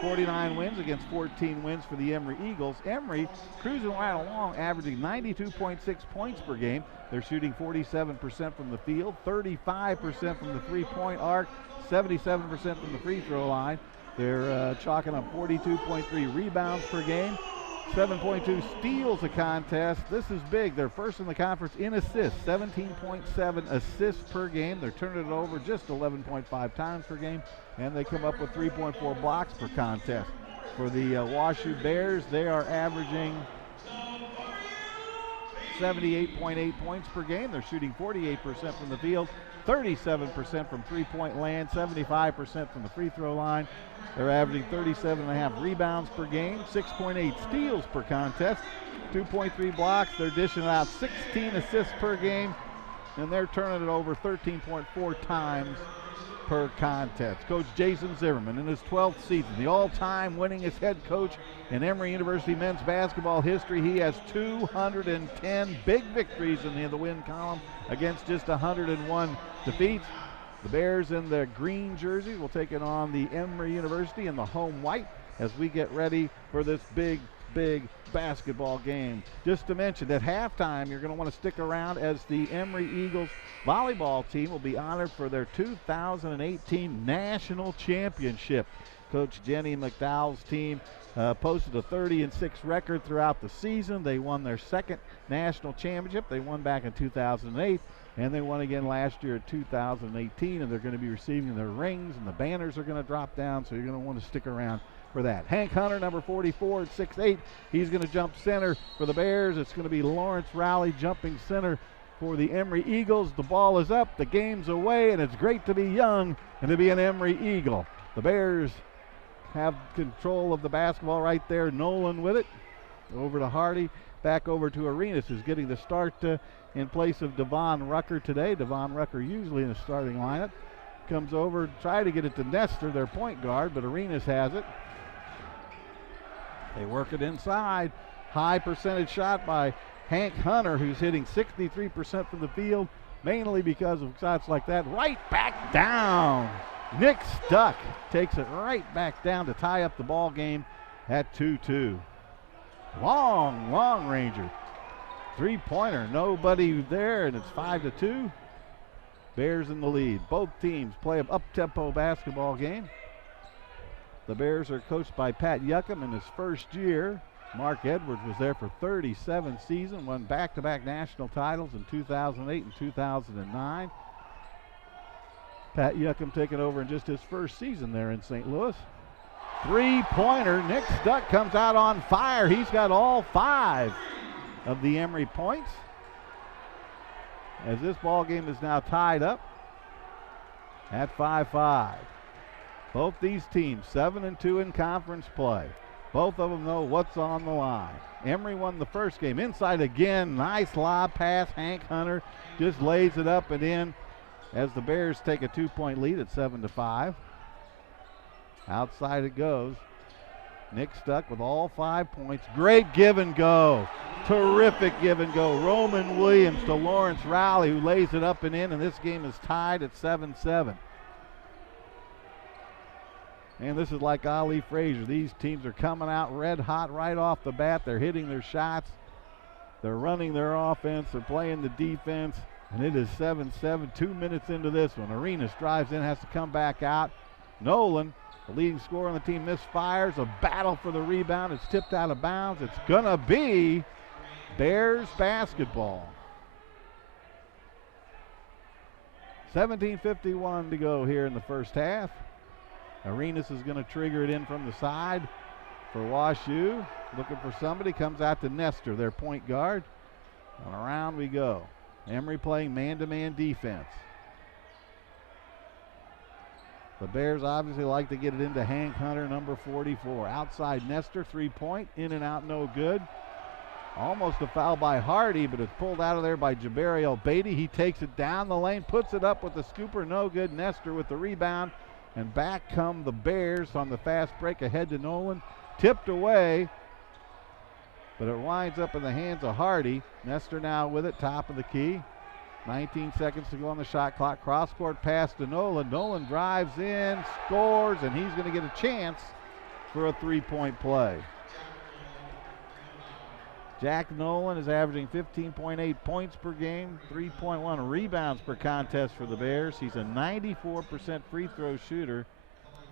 49 wins against 14 wins for the Emory Eagles. Emory cruising right along, averaging 92.6 points per game. They're shooting 47% from the field, 35% from the three-point arc, 77% from the free throw line. They're chalking up 42.3 rebounds per game, 7.2 steals a contest. This is big. They're first in the conference in assists, 17.7 assists per game. They're turning it over just 11.5 times per game, and they come up with 3.4 blocks per contest. For the WashU Bears, they are averaging 78.8 points per game. They're shooting 48% from the field, 37% from three-point land, 75% from the free throw line. They're averaging 37.5 rebounds per game, 6.8 steals per contest, 2.3 blocks. They're dishing out 16 assists per game, and they're turning it over 13.4 times per contest. Coach Jason Zimmerman in his 12th season, the all-time winningest head coach in Emory University men's basketball history. He has 210 big victories in the win column against just 101 defeats. The Bears in their green jerseys will take it on the Emory University in the home white as we get ready for this big basketball game. Just to mention, at halftime, you're going to want to stick around as the Emory Eagles volleyball team will be honored for their 2018 national championship. Coach Jenny McDowell's team posted a 30-6 record throughout the season. They won their second national championship. They won back in 2008. And they won again last year in 2018, and they're going to be receiving their rings, and the banners are going to drop down, so you're going to want to stick around for that. Hank Hunter, number 44 at 6'8", he's going to jump center for the Bears. It's going to be Lawrence Rowley jumping center for the Emory Eagles. The ball is up, the game's away, and it's great to be young and to be an Emory Eagle. The Bears have control of the basketball right there. Nolan with it. Over to Hardy. Back over to Arenas, who's getting the start in place of Devon Rucker today. Devon Rucker usually in the starting lineup. Comes over, try to get it to Nestor, their point guard, but Arenas has it. They work it inside. High percentage shot by Hank Hunter, who's hitting 63% from the field, mainly because of shots like that. Right back down. Nick Stuck takes it right back down to tie up the ball game at 2-2. Long ranger. Three-pointer, nobody there, and it's 5-2. Bears in the lead. Both teams play an up-tempo basketball game. The Bears are coached by Pat Yuckham in his first year. Mark Edwards was there for 37 seasons, won back-to-back national titles in 2008 and 2009. Pat Yuckham taking over in just his first season there in St. Louis. Three-pointer, Nick Stuck comes out on fire. He's got all 5 of the Emory points. As this ball game is now tied up at 5-5. Both these teams 7-2 in conference play. Both of them know what's on the line. Emory won the first game. Inside again, nice lob pass. Hank Hunter just lays it up and in as the Bears take a 2-point lead at 7-5. Outside it goes. Nick Stuck with all 5 points. Great give and go. Terrific give and go. Roman Williams to Lawrence Rowley, who lays it up and in, and this game is tied at 7-7. And this is like Ali Frazier. These teams are coming out red hot right off the bat. They're hitting their shots. They're running their offense. They're playing the defense. And it is 7-7, 2 minutes into this one. Arenas drives in, has to come back out. Nolan, the leading scorer on the team, misfires. A battle for the rebound. It's tipped out of bounds. It's going to be Bears basketball. 17:51 to go here in the first half. Arenas is going to trigger it in from the side for WashU. Looking for somebody. Comes out to Nestor, their point guard. And around we go. Emory playing man-to-man defense. The Bears obviously like to get it into Hank Hunter, number 44. Outside Nestor, three-point, in and out, no good. Almost a foul by Hardy, but it's pulled out of there by Jabari El-Beatty. He takes it down the lane, puts it up with the scooper, no good. Nestor with the rebound, and back come the Bears on the fast break ahead to Nolan. Tipped away, but it winds up in the hands of Hardy. Nestor now with it, top of the key. 19 seconds to go on the shot clock. Cross-court pass to Nolan. Nolan drives in, scores, and he's going to get a chance for a three-point play. Jack Nolan is averaging 15.8 points per game, 3.1 rebounds per contest for the Bears. He's a 94% free throw shooter.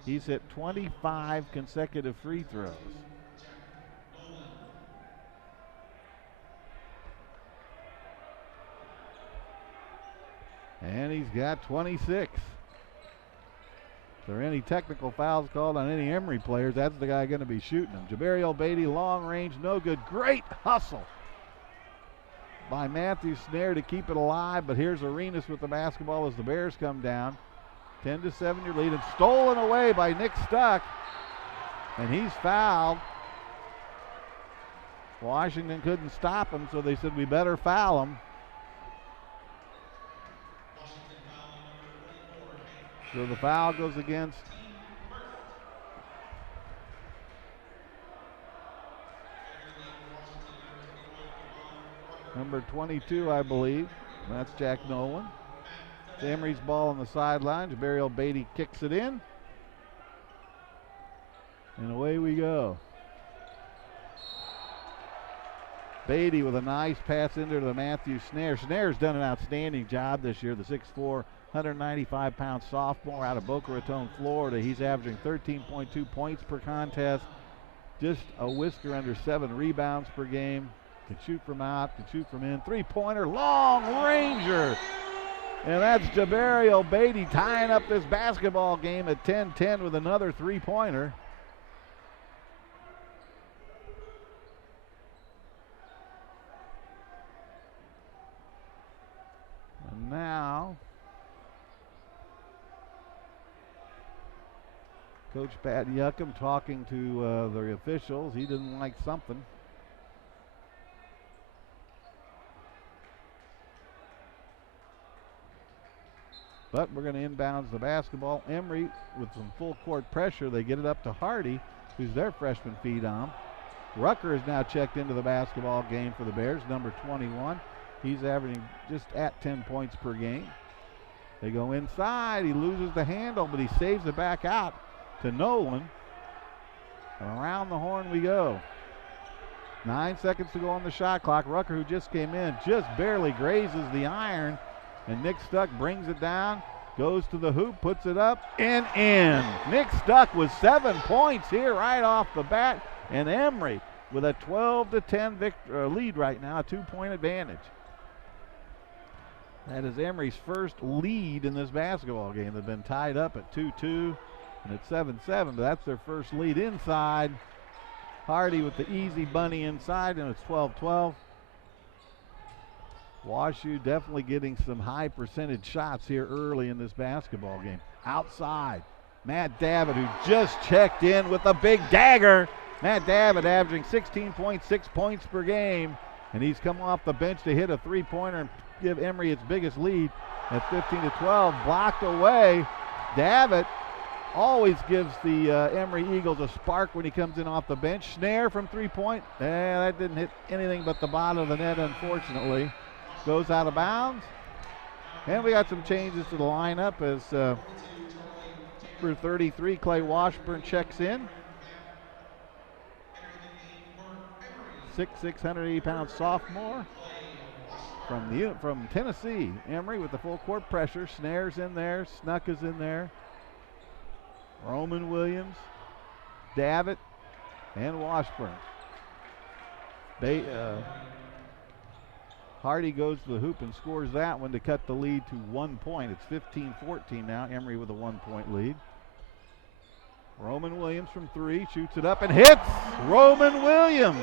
He's hit 25 consecutive free throws. And he's got 26. If there are any technical fouls called on any Emory players, that's the guy going to be shooting them. Jabari Beatty, long range, no good. Great hustle by Matthew Snare to keep it alive, but here's Arenas with the basketball as the Bears come down. 10-7 your lead, and stolen away by Nick Stuck, and he's fouled. Washington couldn't stop him, so they said we better foul him. So the foul goes against number 22, I believe. That's Jack Nolan. It's Emory's ball on the sideline. Jabari Beatty kicks it in. And away we go. Beatty with a nice pass into the Matthew Snare. Snare's done an outstanding job this year, the 6'4", 195-pound sophomore out of Boca Raton, Florida. He's averaging 13.2 points per contest, just a whisker under 7 rebounds per game. Can shoot from out, can shoot from in. Three-pointer, long ranger. And that's Jabari Beatty tying up this basketball game at 10-10 with another three-pointer. And now Coach Pat Yuckham talking to the officials. He didn't like something. But we're going to inbounds the basketball. Emory with some full court pressure. They get it up to Hardy, who's their freshman feed-on. Rucker is now checked into the basketball game for the Bears, number 21. He's averaging just at 10 points per game. They go inside. He loses the handle, but he saves it back out to Nolan. And around the horn we go. 9 seconds to go on the shot clock. Rucker, who just came in, just barely grazes the iron. And Nick Stuck brings it down, goes to the hoop, puts it up, and in. Nick Stuck with 7 points here right off the bat. And Emory with a 12-10 lead right now, a 2-point advantage. That is Emory's first lead in this basketball game. They've been tied up at 2-2 and at 7-7, but that's their first lead inside. Hardy with the easy bunny inside, and it's 12-12. WashU definitely getting some high percentage shots here early in this basketball game. Outside, Matt Davitt, who just checked in with a big dagger. Matt Davitt averaging 16.6 points per game, and he's come off the bench to hit a three-pointer and give Emory its biggest lead at 15-12. Blocked away. Davitt always gives the Emory Eagles a spark when he comes in off the bench. Snare from three-point. That didn't hit anything but the bottom of the net, unfortunately. Goes out of bounds. And we got some changes to the lineup as for 33, Clay Washburn checks in. 6'6", 180-pound sophomore from Tennessee. Emory with the full court pressure. Snare's in there. Snuck is in there. Roman Williams, Davitt, and Washburn. Hardy goes to the hoop and scores that one to cut the lead to 1 point. It's 15-14 now. Emory with a 1-point lead. Roman Williams from three, shoots it up and hits. Roman Williams,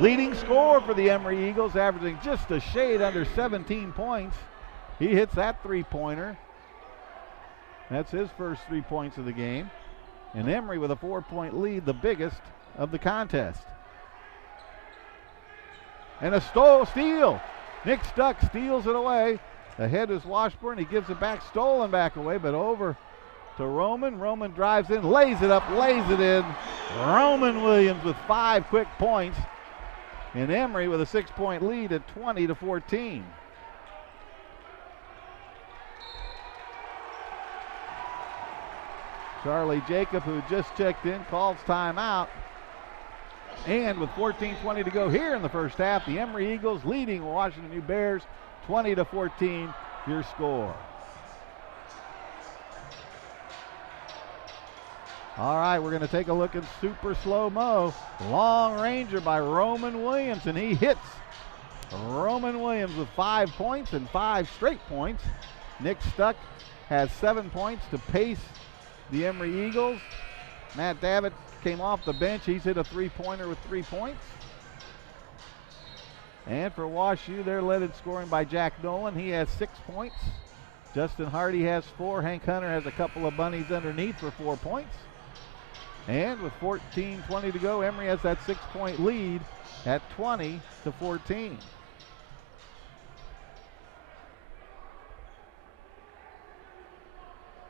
leading scorer for the Emory Eagles, averaging just a shade under 17 points. He hits that three-pointer. That's his first 3 points of the game. And Emory with a 4-point lead, the biggest of the contest. And a steal. Nick Stuck steals it away. Ahead is Washburn. He gives it back, stolen back away, but over to Roman. Roman drives in, lays it up, lays it in. Roman Williams with 5 quick points. And Emory with a 6-point lead at 20-14. Charlie Jacob, who just checked in, calls timeout. And with 14:20 to go here in the first half, the Emory Eagles leading Washington U Bears 20-14, your score. All right, we're going to take a look at super slow-mo. Long ranger by Roman Williams, and he hits. Roman Williams with 5 points and 5 straight points. Nick Stuck has 7 points to pace the Emory Eagles. Matt Davitt came off the bench. He's hit a three-pointer with 3 points. And for Wash U, they're led in scoring by Jack Nolan. He has 6 points. Justin Hardy has 4. Hank Hunter has a couple of bunnies underneath for 4 points. And with 14:20 to go, Emory has that 6-point lead at 20-14.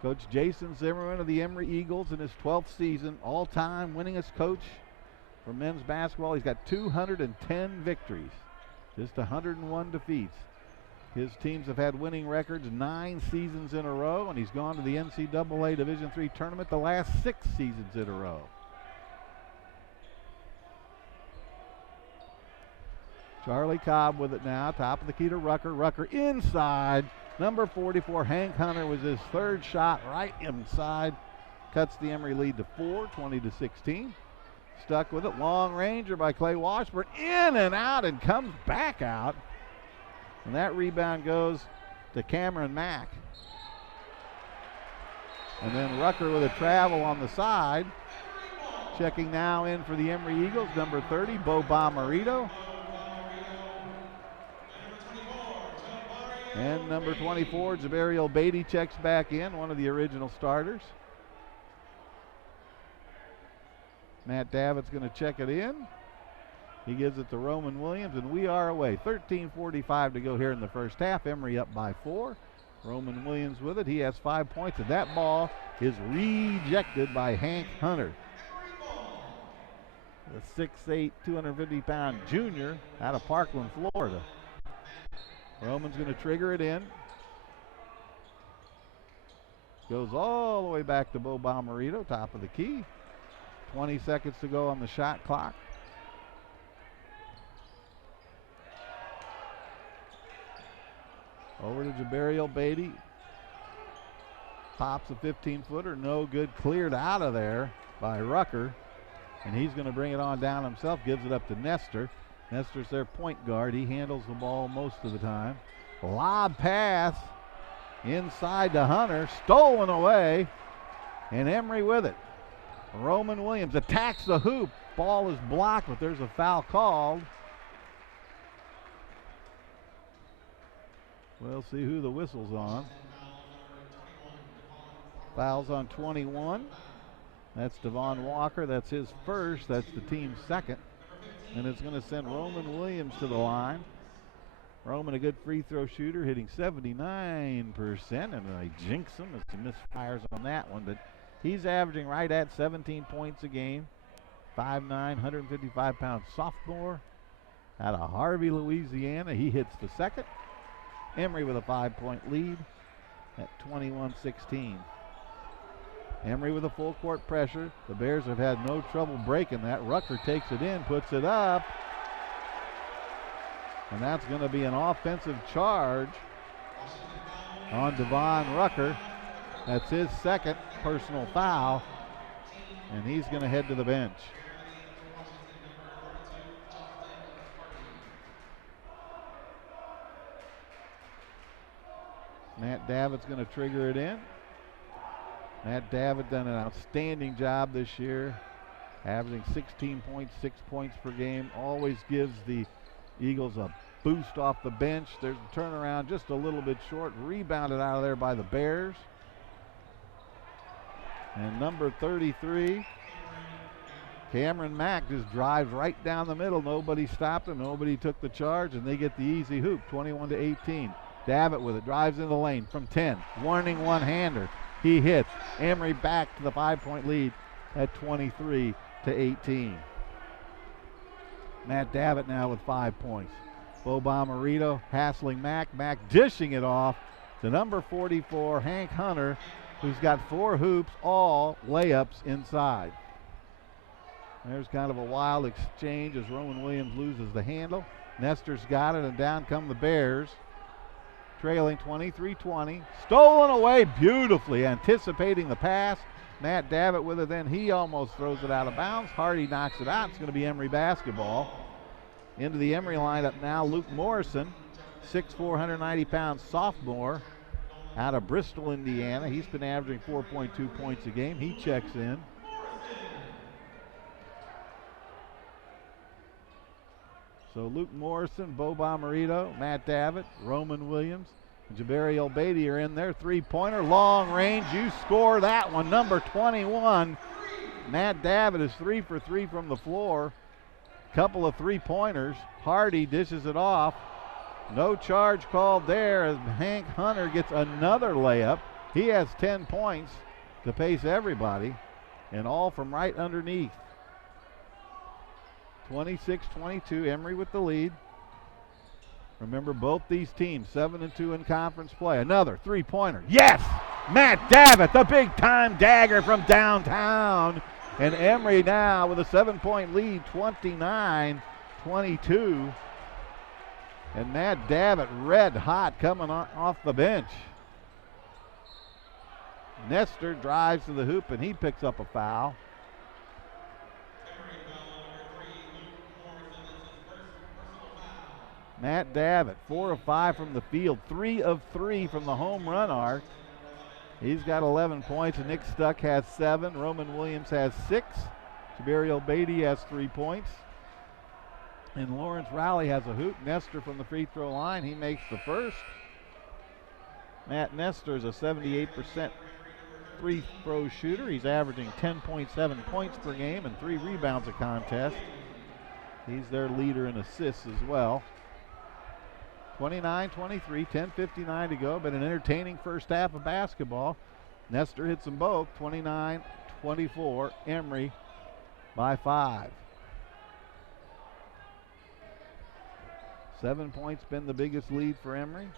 Coach Jason Zimmerman of the Emory Eagles in his 12th season, all-time winningest coach for men's basketball. He's got 210 victories, just 101 defeats. His teams have had winning records 9 seasons in a row, and he's gone to the NCAA Division III tournament the last 6 seasons in a row. Charlie Cobb with it now, top of the key to Rucker. Rucker inside. Number 44, Hank Hunter, was his 3rd shot right inside. Cuts the Emory lead to 4, 20-16. Stuck with it, long ranger by Clay Washburn. In and out and comes back out. And that rebound goes to Cameron Mack. And then Rucker with a travel on the side. Checking now in for the Emory Eagles, number 30, Bo Bomarito. And number 24, Jabariel Beatty checks back in, one of the original starters. Matt Davitt's going to check it in. He gives it to Roman Williams, and we are away. 13:45 to go here in the first half. Emory up by 4. Roman Williams with it. He has 5 points, and that ball is rejected by Hank Hunter, the 6'8", 250-pound junior out of Parkland, Florida. Roman's going to trigger it in. Goes all the way back to Bo Bomarito, top of the key. 20 seconds to go on the shot clock. Over to Jabariel Beatty. Pops a 15-footer, no good, cleared out of there by Rucker. And he's going to bring it on down himself, gives it up to Nestor. Nestor's their point guard. He handles the ball most of the time. Lob pass inside to Hunter, stolen away, and Emory with it. Roman Williams attacks the hoop. Ball is blocked, but there's a foul called. We'll see who the whistle's on. Foul's on 21. That's Devon Walker. That's his first. That's the team's second. And it's going to send Roman Williams to the line. Roman, a good free throw shooter, hitting 79%. And I jinx him as he misfires on that one. But he's averaging right at 17 points a game. 5'9", 155-pound sophomore out of Harvey, Louisiana. He hits the second. Emory with a 5-point lead at 21-16. Emory with a full court pressure. The Bears have had no trouble breaking that. Rucker takes it in, puts it up. And that's going to be an offensive charge on Devon Rucker. That's his second personal foul. And he's going to head to the bench. Matt Davitt's going to trigger it in. Matt Davitt done an outstanding job this year, averaging 16 points, 6 points per game. Always gives the Eagles a boost off the bench. There's a turnaround just a little bit short. Rebounded out of there by the Bears. And number 33, Cameron Mack, just drives right down the middle. Nobody stopped him. Nobody took the charge, and they get the easy hoop, 21-18. Davitt with it, drives into the lane from 10. Warning one-hander. He hits. Emory back to the 5-point lead at 23-18. Matt Davitt now with 5 points. Bo Bomarito hassling Mack. Mack dishing it off to number 44, Hank Hunter. who's got 4 hoops, all layups inside. There's kind of a wild exchange as Roman Williams loses the handle. Nestor's got it, and down come the Bears, trailing 23-20. Stolen away beautifully, anticipating the pass. Matt Davitt with it, then he almost throws it out of bounds. Hardy knocks it out. It's going to be Emory basketball. Into the Emory lineup now, Luke Morrison, 6'4", 190-pound sophomore out of Bristol, Indiana. He's been averaging 4.2 points a game. He checks in. So Luke Morrison, Bo Bomarito, Matt Davitt, Roman Williams, and Jabari Obeidi are in there. Three-pointer, long range. You score that one. Number 21, Matt Davitt is 3 for 3 from the floor. Couple of three-pointers. Hardy dishes it off. No charge called there as Hank Hunter gets another layup. He has 10 points to pace everybody, and all from right underneath. 26-22, Emory with the lead. Remember, both these teams 7-2 in conference play. Another three-pointer. Yes! Matt Davitt, the big-time dagger from downtown. And Emory now with a 7-point lead, 29-22. And Matt Davitt red hot coming off the bench. Nestor drives to the hoop, and he picks up a foul. Matt Davitt, 4 of 5 from the field, 3 of 3 from the home run arc. He's got 11 points, and Nick Stuck has 7. Roman Williams has 6. Jabari Obeidi has 3 points. And Lawrence Rowley has a hoop. Nestor from the free throw line, he makes the first. Matt Nestor is a 78% free throw shooter. He's averaging 10.7 points per game and 3 rebounds a contest. He's their leader in assists as well. 29-23, 10:59 to go, but an entertaining first half of basketball. Nestor hits them both, 29-24, Emory by 5. 7 points been the biggest lead for Emory.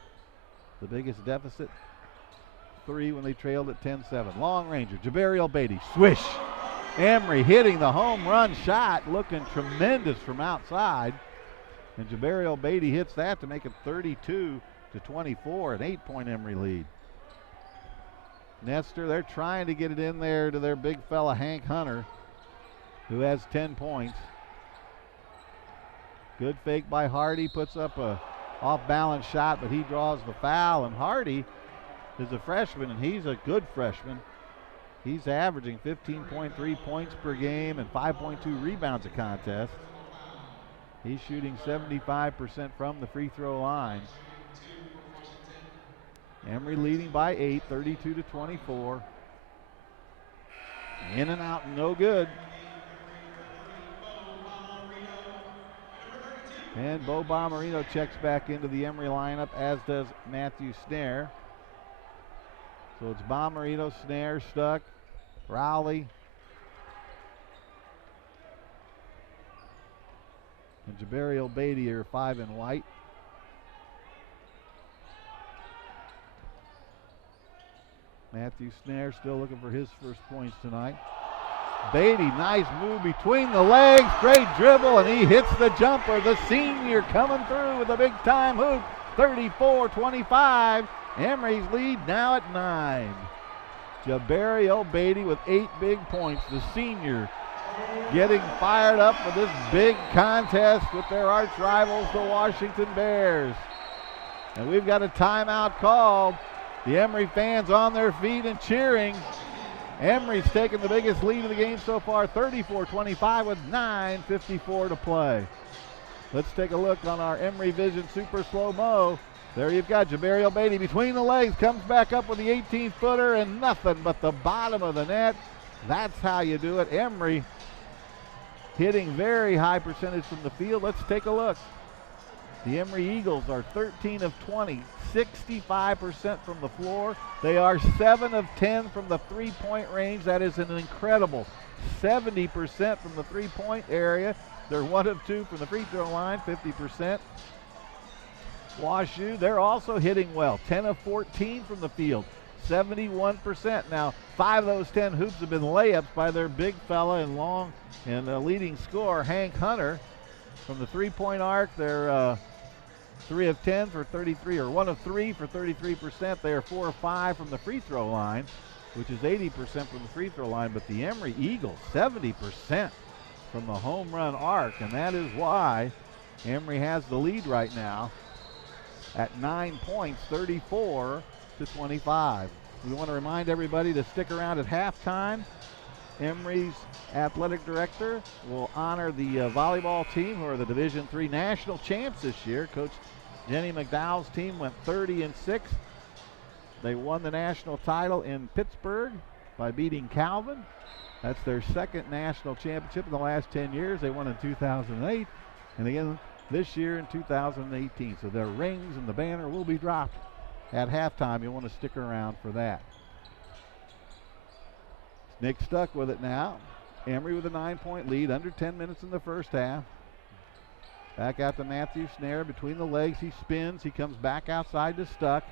The biggest deficit, 3 when they trailed at 10-7. Long ranger, Jabari Obeidi, swish. Emory hitting the home run shot, looking tremendous from outside. And Jabari Obeidi hits that to make it 32-24, an 8-point Emory lead. Nestor, they're trying to get it in there to their big fella Hank Hunter, who has 10 points. Good fake by Hardy, puts up a off-balance shot, but he draws the foul. And Hardy is a freshman, and he's a good freshman. He's averaging 15.3 points per game and 5.2 rebounds a contest. He's shooting 75% from the free throw line. Emory leading by 8, 32-24. In and out, no good. And Bo Bomarito checks back into the Emory lineup, as does Matthew Snare. So it's Bomarito, Snare, Stuck, Rowley, and Jabari Obeidi are 5 in white. Matthew Snare still looking for his first points tonight. Beatty, nice move between the legs, great dribble, and he hits the jumper. The senior coming through with a big time hoop, 34-25. Emory's lead now at 9. Jabari Obeidi with 8 big points. The senior getting fired up for this big contest with their arch rivals, the Washington Bears. And we've got a timeout called. The Emory fans on their feet and cheering. Emory's taken the biggest lead of the game so far, 34-25 with 9:54 to play. Let's take a look on our Emory Vision Super Slow-Mo. There you've got Jabari Obeidi between the legs, comes back up with the 18-footer and nothing but the bottom of the net. That's how you do it. Emory hitting very high percentage from the field. Let's take a look. The Emory Eagles are 13 of 20, 65% from the floor. They are 7 of 10 from the three-point range. That is an incredible 70% from the three-point area. They're 1 of 2 from the free throw line, 50%. WashU, they're also hitting well, 10 of 14 from the field, 71%. Now, 5 of those 10 hoops have been layups by their big fella and long and leading scorer, Hank Hunter. From the three-point arc, they're 3 of 10 for 33, or 1 of 3 for 33%. They are 4 of 5 from the free throw line, which is 80% from the free throw line. But the Emory Eagles, 70% from the home run arc, and that is why Emory has the lead right now at 9 points, 34-25. We want to remind everybody to stick around at halftime. Emory's athletic director will honor the volleyball team, who are the Division III national champs this year. Coach Jenny McDowell's team went 30-6. They won the national title in Pittsburgh by beating Calvin. That's their second national championship in the last 10 years. They won in 2008 and again this year in 2018. So their rings and the banner will be dropped at halftime. You'll want to stick around for that. Nick stuck with it now. Emory with a 9-point lead, under 10 minutes in the first half. Back out to Matthew Snare between the legs. He spins. He comes back outside to Stuck.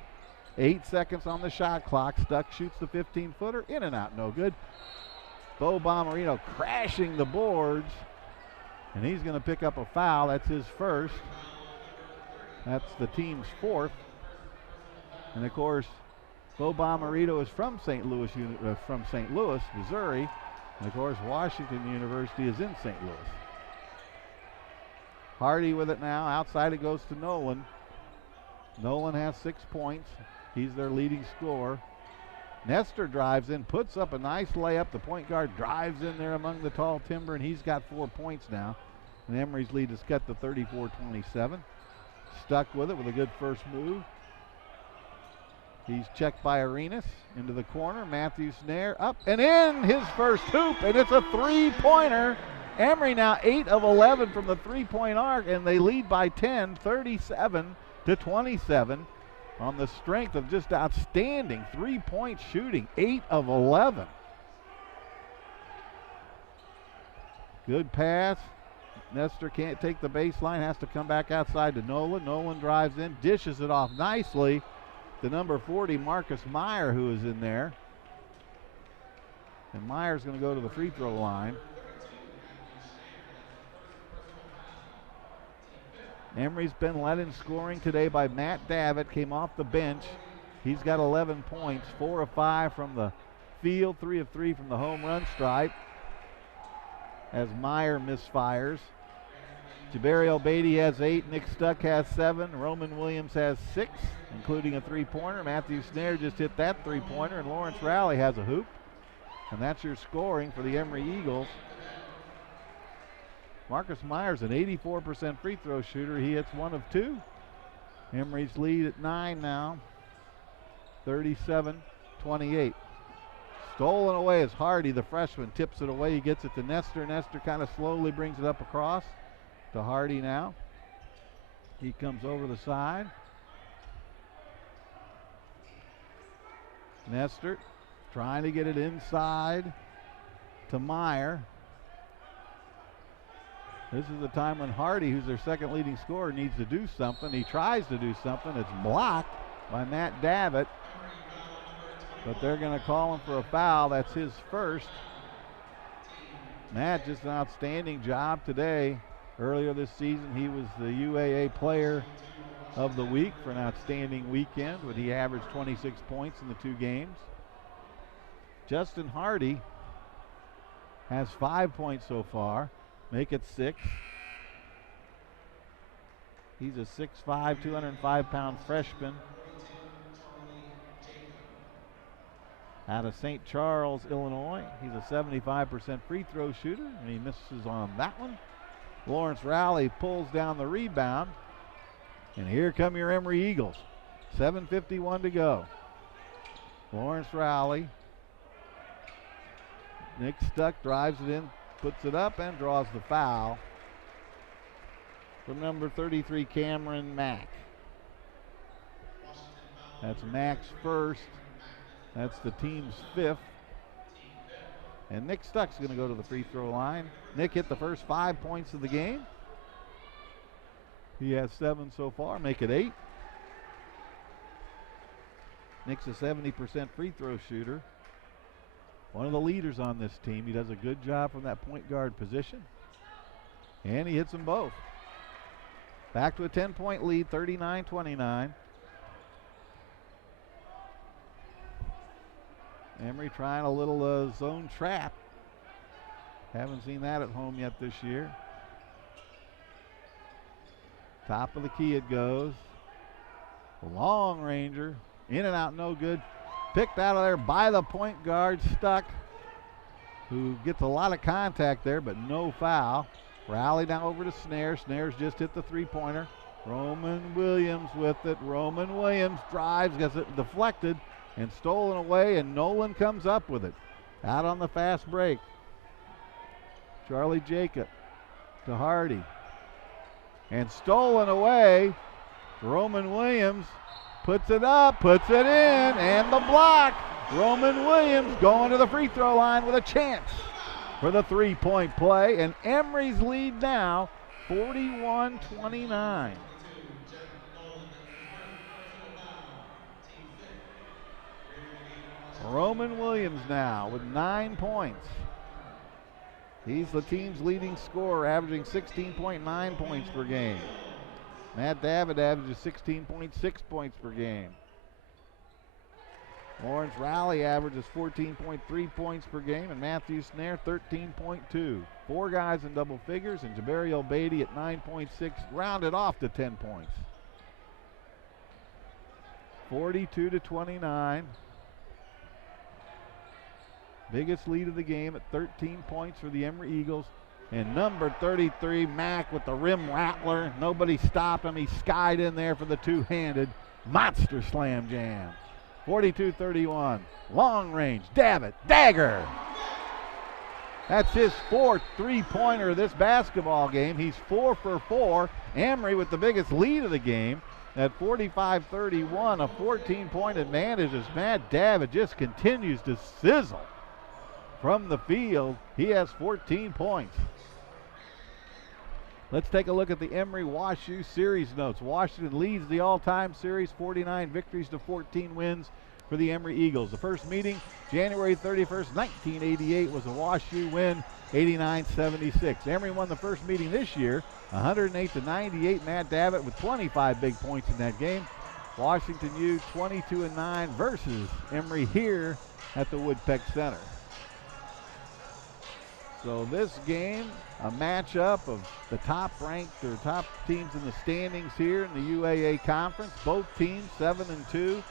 8 seconds on the shot clock. Stuck shoots the 15-footer. In and out, no good. Bo Bomarino crashing the boards. And he's going to pick up a foul. That's his first. That's the team's fourth. And of course, Bo Bomarino is from St. Louis, Missouri. And of course, Washington University is in St. Louis. Hardy with it now. Outside it goes to Nolan. Nolan has 6 points. He's their leading scorer. Nestor drives in, puts up a nice layup. The point guard drives in there among the tall timber, and he's got 4 points now. And Emory's lead is cut to 34-27. Stuck with it with a good first move. He's checked by Arenas into the corner. Matthew Snare up and in, his first hoop, and it's a three-pointer. Emory now 8 of 11 from the three-point arc, and they lead by 10, 37-27, on the strength of just outstanding three-point shooting, 8 of 11. Good pass. Nestor can't take the baseline, has to come back outside to Nolan. Nolan drives in, dishes it off nicely to number 40, Marcus Meyer, who is in there. And Meyer's going to go to the free throw line. Emory's been led in scoring today by Matt Davitt, came off the bench. He's got 11 points, 4 of 5 from the field, 3 of 3 from the home run stripe, as Meyer misfires. Jabari Obeidi has 8, Nick Stuck has 7, Roman Williams has 6, including a three-pointer. Matthew Snare just hit that three-pointer, and Lawrence Rowley has a hoop. And that's your scoring for the Emory Eagles. Marcus Meyer's an 84% free throw shooter. He hits 1 of 2. Emory's lead at 9 now, 37-28. Stolen away as Hardy, the freshman, tips it away. He gets it to Nestor. Nestor kind of slowly brings it up across to Hardy now. He comes over the side. Nestor trying to get it inside to Meyer. This is the time when Hardy, who's their second leading scorer, needs to do something. He tries to do something. It's blocked by Matt Davitt. But they're going to call him for a foul. That's his first. Matt, just an outstanding job today. Earlier this season, he was the UAA Player of the Week for an outstanding weekend when he averaged 26 points in the 2 games. Justin Hardy has 5 points so far. Make it 6. He's a 6'5", 205-pound freshman out of St. Charles, Illinois. He's a 75% free throw shooter, and he misses on that one. Lawrence Rowley pulls down the rebound, and here come your Emory Eagles. 7:51 to go. Lawrence Rowley. Nick Stuck drives it in, puts it up, and draws the foul from number 33, Cameron Mack. That's Mack's first. That's the team's 5th. And Nick Stuck's going to go to the free throw line. Nick hit the first 5 points of the game. He has 7 so far, make it 8. Nick's a 70% free throw shooter. One of the leaders on this team. He does a good job from that point guard position. And he hits them both. Back to a 10-point lead, 39-29. Emory trying a little zone trap. Haven't seen that at home yet this year. Top of the key it goes. Long ranger. In and out, no good. Picked out of there by the point guard, Stuck, who gets a lot of contact there, but no foul. Rally now over to Snare. Snare's just hit the three-pointer. Roman Williams with it. Roman Williams drives, gets it deflected and stolen away, and Nolan comes up with it. Out on the fast break. Charlie Jacob to Hardy. And stolen away. Roman Williams puts it up, puts it in, and the block. Roman Williams going to the free throw line with a chance for the three-point play, and Emory's lead now 41-29. Roman Williams now with 9 points. He's the team's leading scorer, averaging 16.9 points per game. Matt David averages 16.6 points per game. Lawrence Rowley averages 14.3 points per game, and Matthew Snare 13.2. 4 guys in double figures, and Jabari Obeidi at 9.6, rounded off to 10 points. 42-29. Biggest lead of the game at 13 points for the Emory Eagles. And number 33, Mack with the rim rattler. Nobody stopped him. He skied in there for the two-handed monster slam jam. 42-31. Long range. Davitt. Dagger. That's his 4th three-pointer of this basketball game. He's 4 for 4. Emory with the biggest lead of the game at 45-31. A 14-point advantage as Matt Davitt just continues to sizzle from the field. He has 14 points. Let's take a look at the Emory WashU series notes. Washington leads the all-time series, 49 victories to 14 wins for the Emory Eagles. The first meeting, January 31st, 1988, was a WashU win, 89-76. Emory won the first meeting this year, 108-98. Matt Davitt with 25 big points in that game. Washington U 22-9 versus Emory here at the Woodpeck Center. So this game, a matchup of the top-ranked or top teams in the standings here in the UAA Conference. Both teams 7-2.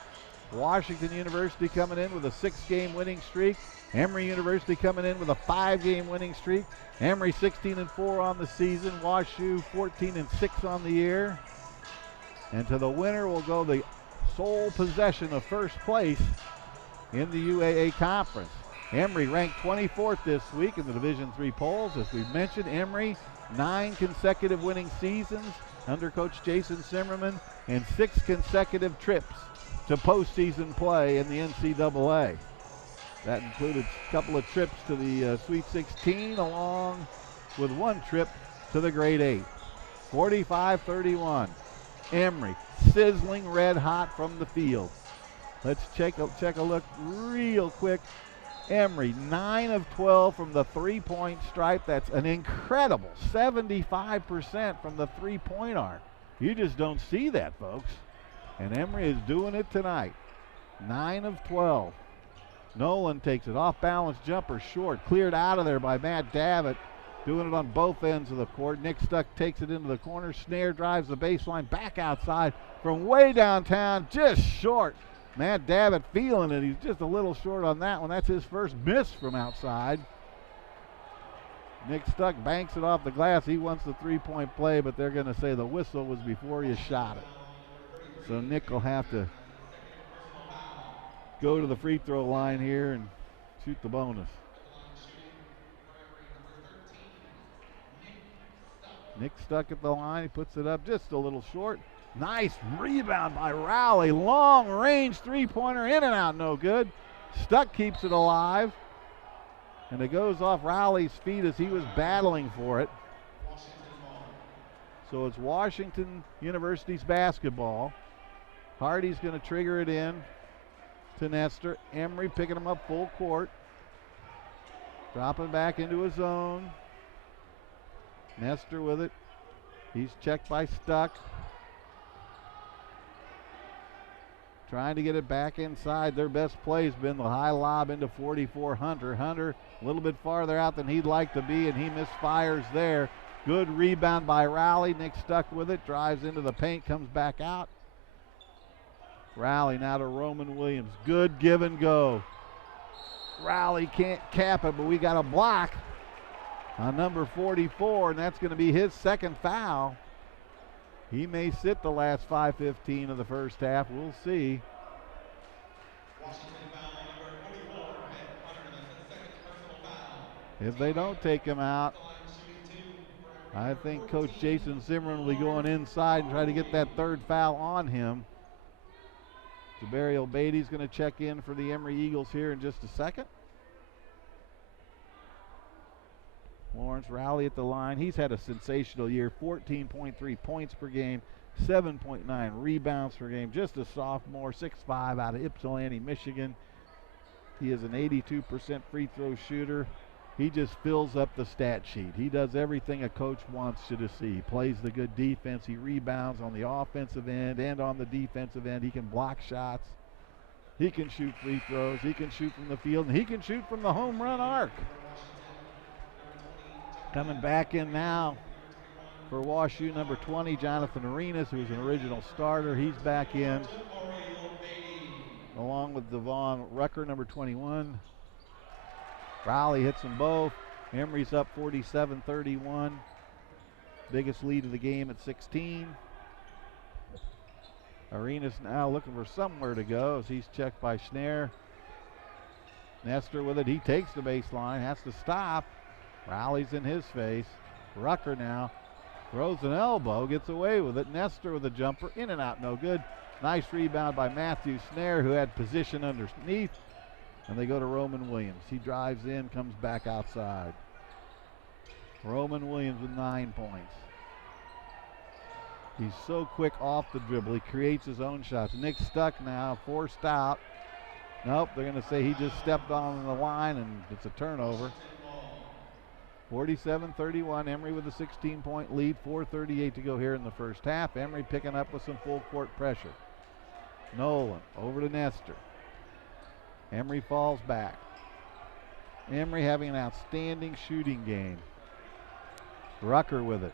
Washington University coming in with a 6-game winning streak. Emory University coming in with a 5-game winning streak. Emory 16-4 on the season. WashU 14-6 on the year. And to the winner will go the sole possession of first place in the UAA Conference. Emory ranked 24th this week in the Division III polls. As we've mentioned, Emory 9 consecutive winning seasons under Coach Jason Zimmerman and 6 consecutive trips to postseason play in the NCAA. That included a couple of trips to the Sweet 16 along with 1 trip to the Grade 8. 45-31. Emory sizzling red hot from the field. Let's check a look real quick. Emory 9 of 12 from the three-point stripe. That's an incredible 75% from the three-point arc. You just don't see that, folks. And Emory is doing it tonight. 9 of 12. Nolan takes it off balance jumper short. Cleared out of there by Matt Davitt. Doing it on both ends of the court. Nick Stuck takes it into the corner. Snare drives the baseline back outside from way downtown. Just short. Matt Davitt feeling it. He's just a little short on that one. That's his first miss from outside. Nick Stuck banks it off the glass. He wants the three-point play, but they're going to say the whistle was before you shot it. So Nick will have to go to the free throw line here and shoot the bonus. Nick Stuck at the line. He puts it up just a little short. Nice rebound by Rowley. Long range three-pointer in and out, no good. Stuck keeps it alive. And it goes off Rowley's feet as he was battling for it. So it's Washington University's basketball. Hardy's going to trigger it in. to Nestor. Emory picking him up full court. Dropping back into his zone. Nestor with it. He's checked by Stuck. Trying to get it back inside. Their best play has been the high lob into 44 Hunter. Hunter a little bit farther out than he'd like to be, and he misfires there. Good rebound by Rowley. Nick Stuck with it. Drives into the paint, comes back out. Rowley now to Roman Williams. Good give and go. Rowley can't cap it, but we got a block on number 44, and that's going to be his second foul. He may sit the last 5:15 of the first half. We'll see. If they don't take him out, I think Coach Jason Zimmerman will be going inside and try to get that third foul on him. Jabari Beatty's going to check in for the Emory Eagles here in just a second. Lawrence Rowley at the line. He's had a sensational year. 14.3 points per game, 7.9 rebounds per game. Just a sophomore, 6'5", out of Ypsilanti, Michigan. He is an 82% free throw shooter. He just fills up the stat sheet. He does everything a coach wants you to see. He plays the good defense. He rebounds on the offensive end and on the defensive end. He can block shots. He can shoot free throws. He can shoot from the field, and he can shoot from the home run arc. Coming back in now for WashU, number 20, Jonathan Arenas, who was an original starter. He's back in, along with Devon Rucker, number 21. Rowley hits them both. Emory's up 47-31. Biggest lead of the game at 16. Arenas now looking for somewhere to go as he's checked by Schnare. Nestor with it. He takes the baseline, has to stop. Rowley's in his face. Rucker now throws an elbow, gets away with it. Nestor with a jumper, in and out, no good. Nice rebound by Matthew Schnare, who had position underneath. And they go to Roman Williams. He drives in, comes back outside. Roman Williams with 9 points. He's so quick off the dribble. He creates his own shots. Nick Stuck now, forced out. Nope, they're going to say he just stepped on the line, and it's a turnover. 47-31, Emory with a 16-point lead, 4:38 to go here in the first half. Emory picking up with some full court pressure. Nolan over to Nestor. Emory falls back. Emory having an outstanding shooting game. Rucker with it.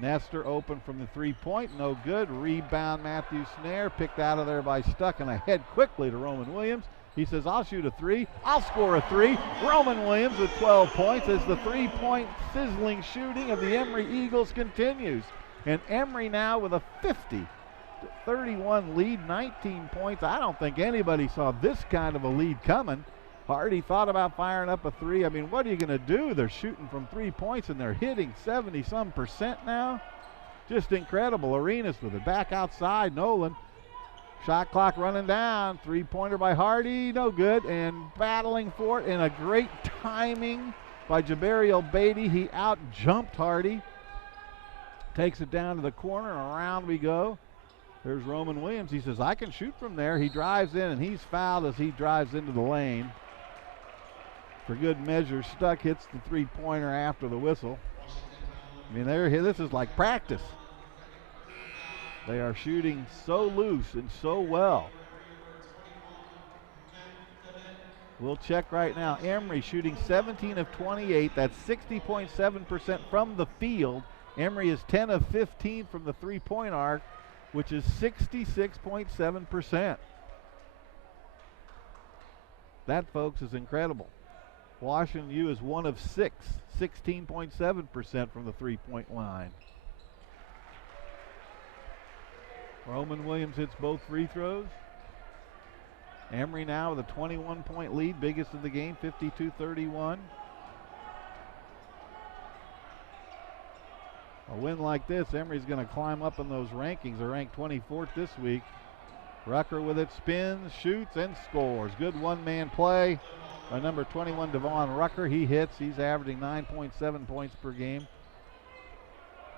Nestor open from the three-point, no good. Rebound Matthew Schnare, picked out of there by Stuck, and ahead quickly to Roman Williams. He says, I'll shoot a three, I'll score a three. Roman Williams with 12 points as the three-point sizzling shooting of the Emory Eagles continues. And Emory now with a 50-31 lead, 19 points. I don't think anybody saw this kind of a lead coming. Hardy thought about firing up a three. I mean, what are you going to do? They're shooting from 3 points, and they're hitting 70-some% now. Just incredible. Arenas with it. Back outside, Nolan. Shot clock running down. Three-pointer by Hardy, no good. And battling for it, and a great timing by Jabari Beatty. He out-jumped Hardy. Takes it down to the corner, and around we go. There's Roman Williams. He says, I can shoot from there. He drives in, and he's fouled as he drives into the lane. For good measure, Stuck hits the three-pointer after the whistle. I mean, this is like practice. They are shooting so loose and so well. We'll check right now. Emory shooting 17 of 28. That's 60.7% from the field. Emory is 10 of 15 from the three-point arc, which is 66.7%. That, folks, is incredible. Washington U is 1 of 6, 16.7% from the three-point line. Roman Williams hits both free throws. Emory now with a 21-point lead, biggest of the game, 52-31. A win like this, Emory's going to climb up in those rankings. They're ranked 24th this week. Rucker with it, spins, shoots, and scores. Good one-man play by number 21, Devon Rucker. He hits. He's averaging 9.7 points per game.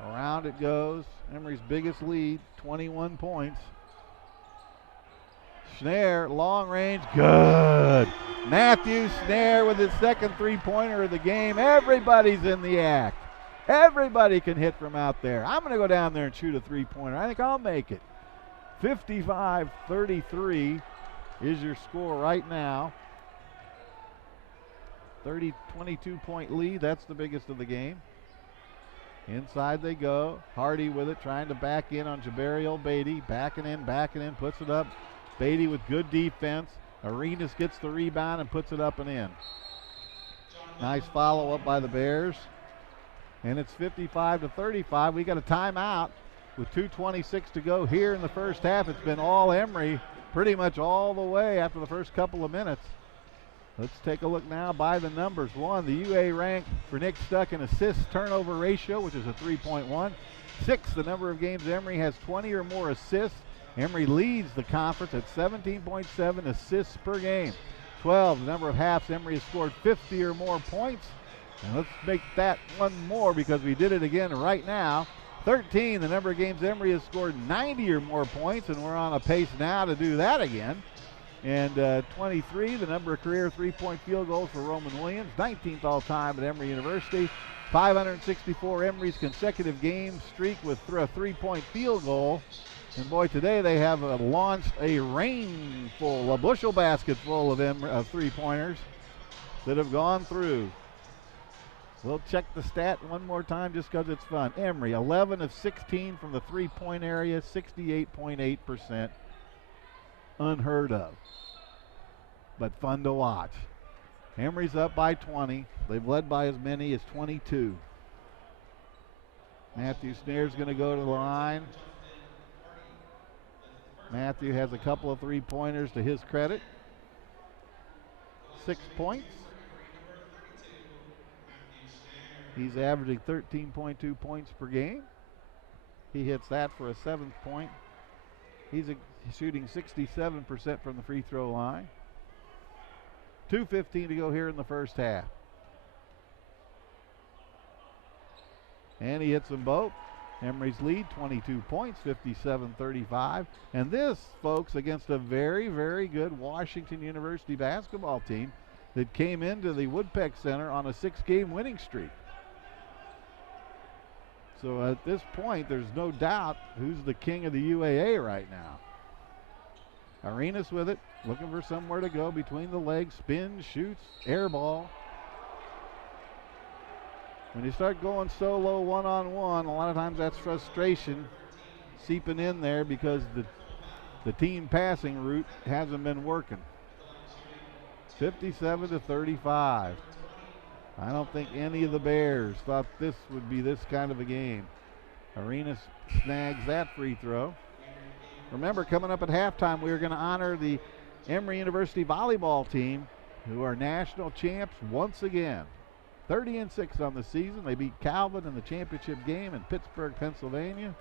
Around it goes. Emory's biggest lead, 21 points. Snare, long range, good. Matthew Snare with his second three-pointer of the game. Everybody's in the act. Everybody can hit from out there. I'm going to go down there and shoot a three-pointer. I think I'll make it. 55-33 is your score right now. 22-point lead. That's the biggest of the game. Inside they go. Hardy with it, trying to back in on Jabari Beatty. Backing in, puts it up. Beatty with good defense. Arenas gets the rebound and puts it up and in. Nice follow-up by the Bears. And it's 55-35. We got a timeout with 2:26 to go here in the first half. It's been all Emory pretty much all the way after the first couple of minutes. Let's take a look now by the numbers. One, the UA rank for Nick Stuck in assist turnover ratio, which is a 3.1. 6, the number of games Emory has 20 or more assists. Emory leads the conference at 17.7 assists per game. 12, the number of halves Emory has scored 50 or more points. And let's make that one more because we did it again right now. 13, the number of games Emory has scored 90 or more points, and we're on a pace now to do that again. And 23, the number of career three-point field goals for Roman Williams, 19th all-time at Emory University. 564 Emory's consecutive game streak with a three-point field goal. And boy, today they have launched a bushel basket full of three-pointers that have gone through. We'll check the stat one more time just because it's fun. Emory, 11 of 16 from the three-point area, 68.8%. Unheard of, but fun to watch. Emory's up by 20. They've led by as many as 22. Matthew Snare's going to go to the line. Matthew has a couple of three-pointers to his credit. 6 points. He's averaging 13.2 points per game. He hits that for a 7th point. He's shooting 67% from the free throw line. 2:15 to go here in the first half. And he hits them both. Emory's lead, 22 points, 57-35. And this, folks, against a very, very good Washington University basketball team that came into the Woodpeck Center on a 6-game winning streak. So at this point, there's no doubt who's the king of the UAA right now. Arenas with it, looking for somewhere to go between the legs, spins, shoots, air ball. When you start going solo one-on-one, a lot of times that's frustration seeping in there because the team passing route hasn't been working. 57-35. I don't think any of the Bears thought this would be this kind of a game. Arenas snags that free throw. Remember, coming up at halftime, we are going to honor the Emory University volleyball team, who are national champs once again. 30-6 on the season. They beat Calvin in the championship game in Pittsburgh, Pennsylvania.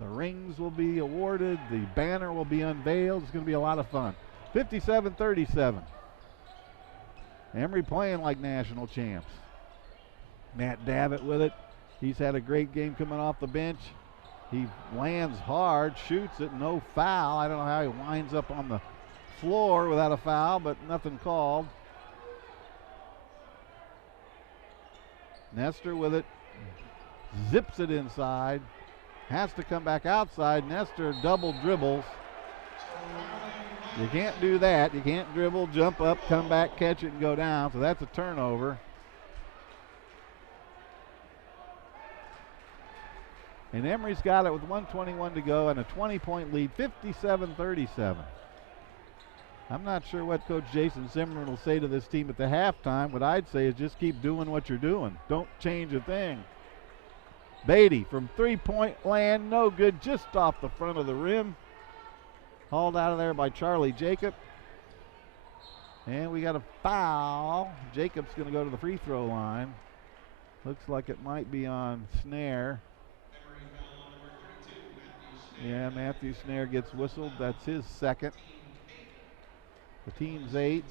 The rings will be awarded. The banner will be unveiled. It's going to be a lot of fun. 57-37. Emory playing like national champs. Matt Davitt with it. He's had a great game coming off the bench. He lands hard, shoots it, no foul. I don't know how he winds up on the floor without a foul, but nothing called. Nestor with it, zips it inside, has to come back outside. Nestor double dribbles. You can't do that. You can't dribble, jump up, come back, catch it, and go down. So that's a turnover. And Emory's got it with 1:21 to go and a 20-point lead, 57-37. I'm not sure what Coach Jason Zimmerman will say to this team at the halftime. What I'd say is just keep doing what you're doing. Don't change a thing. Beatty from three-point land, no good, just off the front of the rim. Hauled out of there by Charlie Jacob. And we got a foul. Jacob's going to go to the free throw line. Looks like it might be on Snare. Yeah, Matthew Snare gets whistled. That's his second. The team's 8.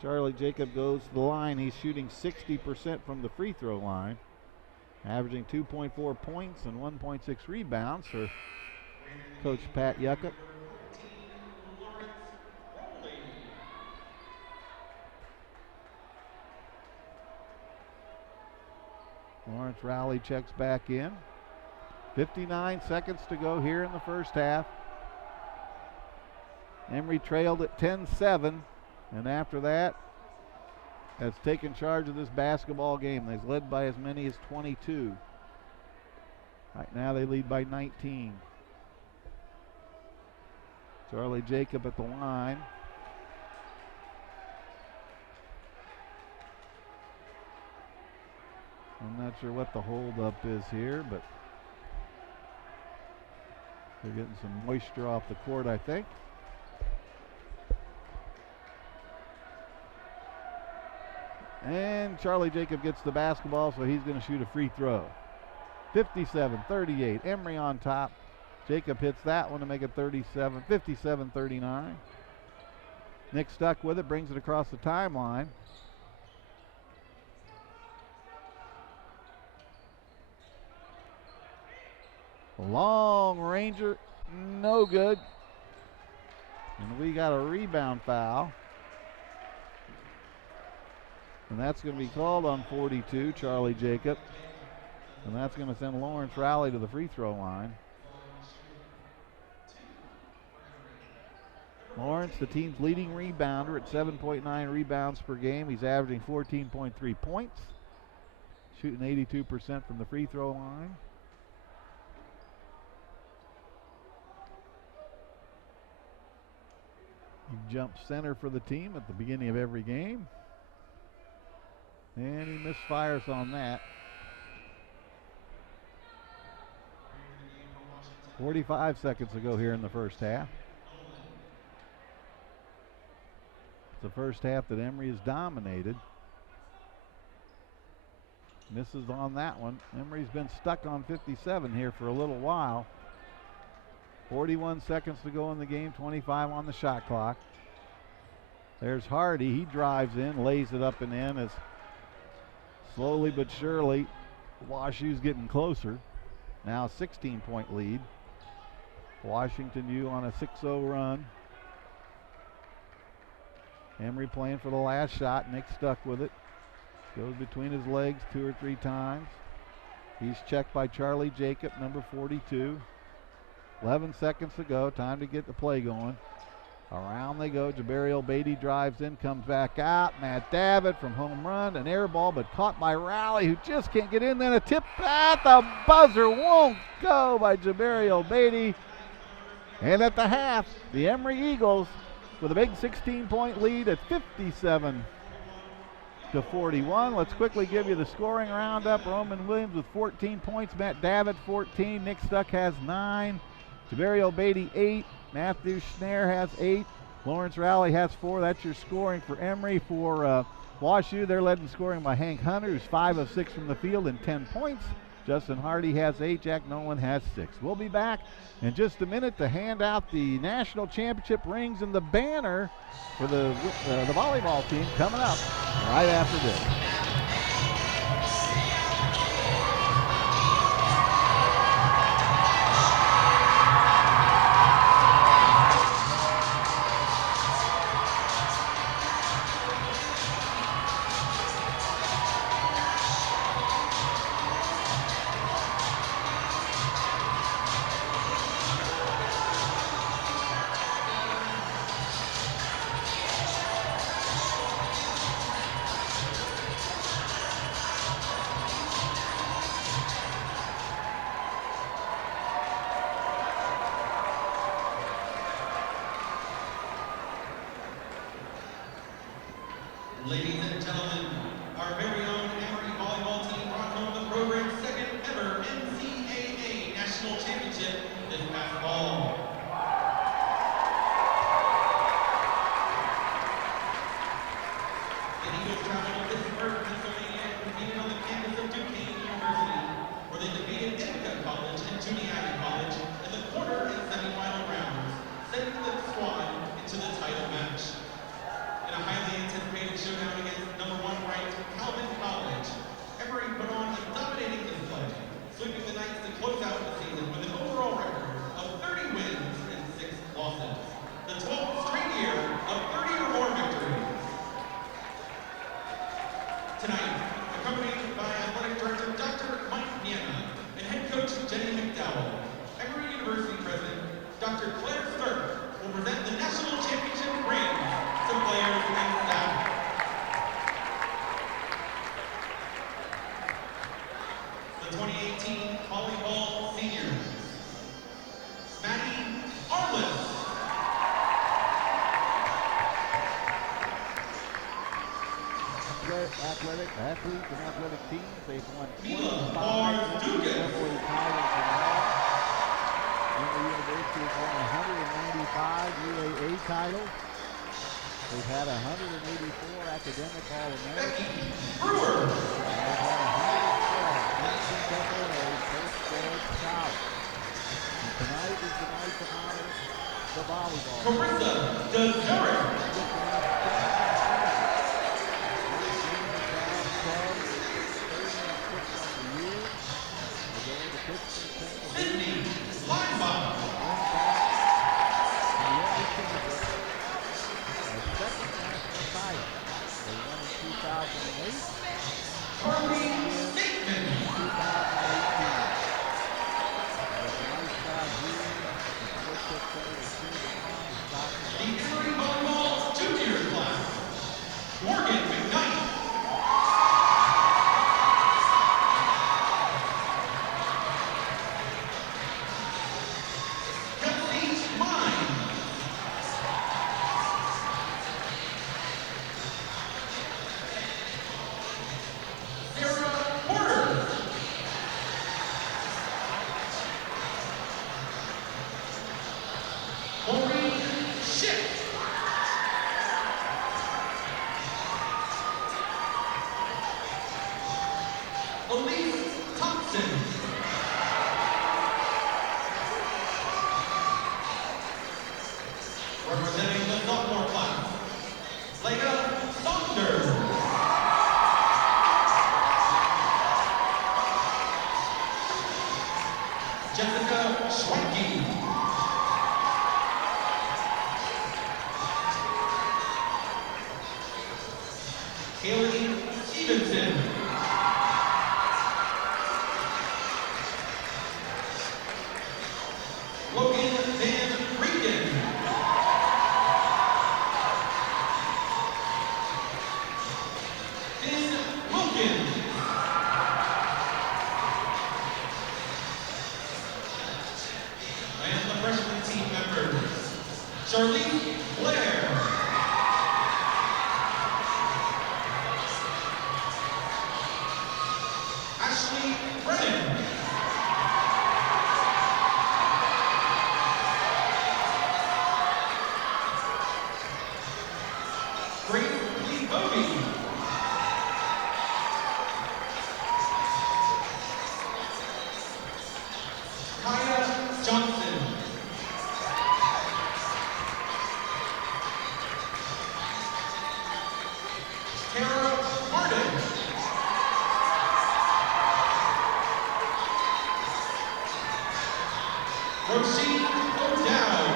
Charlie Jacob goes to the line. He's shooting 60% from the free throw line, averaging 2.4 points and 1.6 rebounds for Coach Pat Yuckup. Lawrence Rowley checks back in. 59 seconds to go here in the first half. Emory trailed at 10-7, and after that has taken charge of this basketball game. They've led by as many as 22. Right now they lead by 19. Charlie Jacob at the line. I'm not sure what the holdup is here, but they're getting some moisture off the court, I think. And Charlie Jacob gets the basketball, so he's going to shoot a free throw. 57-38. Emory on top. Jacob hits that one to make it 57-39. Nick stuck with it, brings it across the timeline. Long ranger, no good. And we got a rebound foul. And that's going to be called on 42, Charlie Jacob. And that's going to send Lawrence Rowley to the free throw line. Lawrence, the team's leading rebounder at 7.9 rebounds per game. He's averaging 14.3 points. Shooting 82% from the free throw line. He jumps center for the team at the beginning of every game. And he misfires on that. 45 seconds to go here in the first half. It's the first half that Emory has dominated. Misses on that one. Emory's been stuck on 57 here for a little while. 41 seconds to go in the game, 25 on the shot clock. There's Hardy. He drives in, lays it up and in as slowly but surely WashU's getting closer. Now a 16-point lead. Washington U on a 6-0 run. Emory playing for the last shot. Nick stuck with it. Goes between his legs 2 or 3 times. He's checked by Charlie Jacob, number 42. 11 seconds to go. Time to get the play going. Around they go. Jabari Beatty drives in, comes back out. Matt Davitt from home run, an air ball, but caught by Rowley, who just can't get in. Then a tip at the buzzer won't go by Jabari Beatty. And at the half, the Emory Eagles with a big 16-point lead at 57-41. Let's quickly give you the scoring roundup. Roman Williams with 14 points. Matt Davitt 14. Nick Stuck has 9. Jabari Beatty 8. Matthew Schnare has 8. Lawrence Rowley has 4. That's your scoring for Emory. For WashU, they're led in scoring by Hank Hunter, who's 5 of 6 from the field and 10 points. Justin Hardy has 8. Jack Nolan has 6. We'll be back in just a minute to hand out the national championship rings and the banner for the volleyball team coming up right after this. Tonight, accompanied by Athletic Director Dr. Mike Niena and Head Coach Jenny McDowell, Emory University President Dr. Claire Sturck will present the National Championship rings to players and staff. The 2018 volleyball seniors. Maddie Arliss. Athletes and athletic teams, they've won 25 Mila NCAA titles in all. Emory University has won 195 UAA titles. They've had 184 academic All-Americans. Brewer. And they've had 112 NCAA post-grad scholars. And tonight is the night to honor the volleyball. Carissa DeZurek. Sydney Linebacker. Second national title. They won in 2008. Carly Stateman. 2018. There's a nice crowd here. The Sports Center is cheering on the stop. The Emory Volleyball Junior class. Morgan McKnight. Representing the sophomore class, Leia Saunders. Jessica Schwanke. Haley Stevenson. Logan Van Rieken. And the freshman team members, Charlene Blair. Ashley Brennan. Grace Lee Bovey. Kaya Johnson. Tara Martin. Roisin O'Dowd.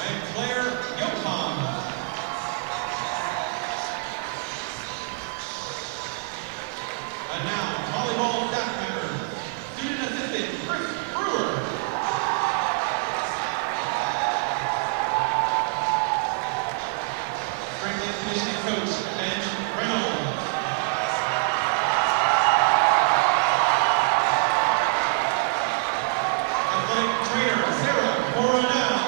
And Claire Johan. And now, volleyball staff members, student assistant Chris Brewer. Strength and conditioning coach Ben Reynolds. Athletic trainer Sarah Coronel.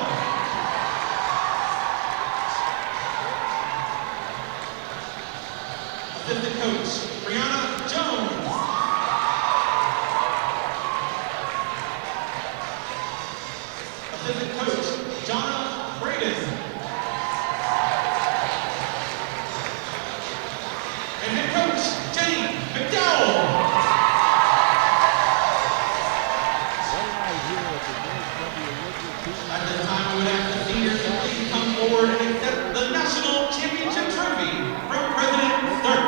Assistant coach Brianna Jones. Assistant coach Jonna Braden. And head coach Jenny McDowell. At this time, we would ask the seniors to please come forward and accept the National Championship Trophy from President Sturck.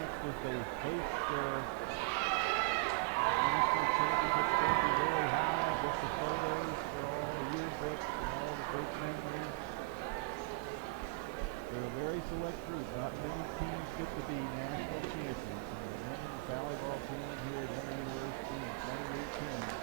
chance as they host their national championship trophy very high. Get the photos for all the yearbooks and all the great memories. They're a very select group. Not many teams get to be national champions. And the women's volleyball team here at Emory University in 2018.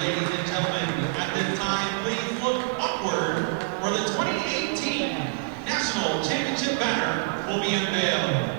Ladies and gentlemen, at this time, please look upward where the 2018 National Championship banner will be unveiled.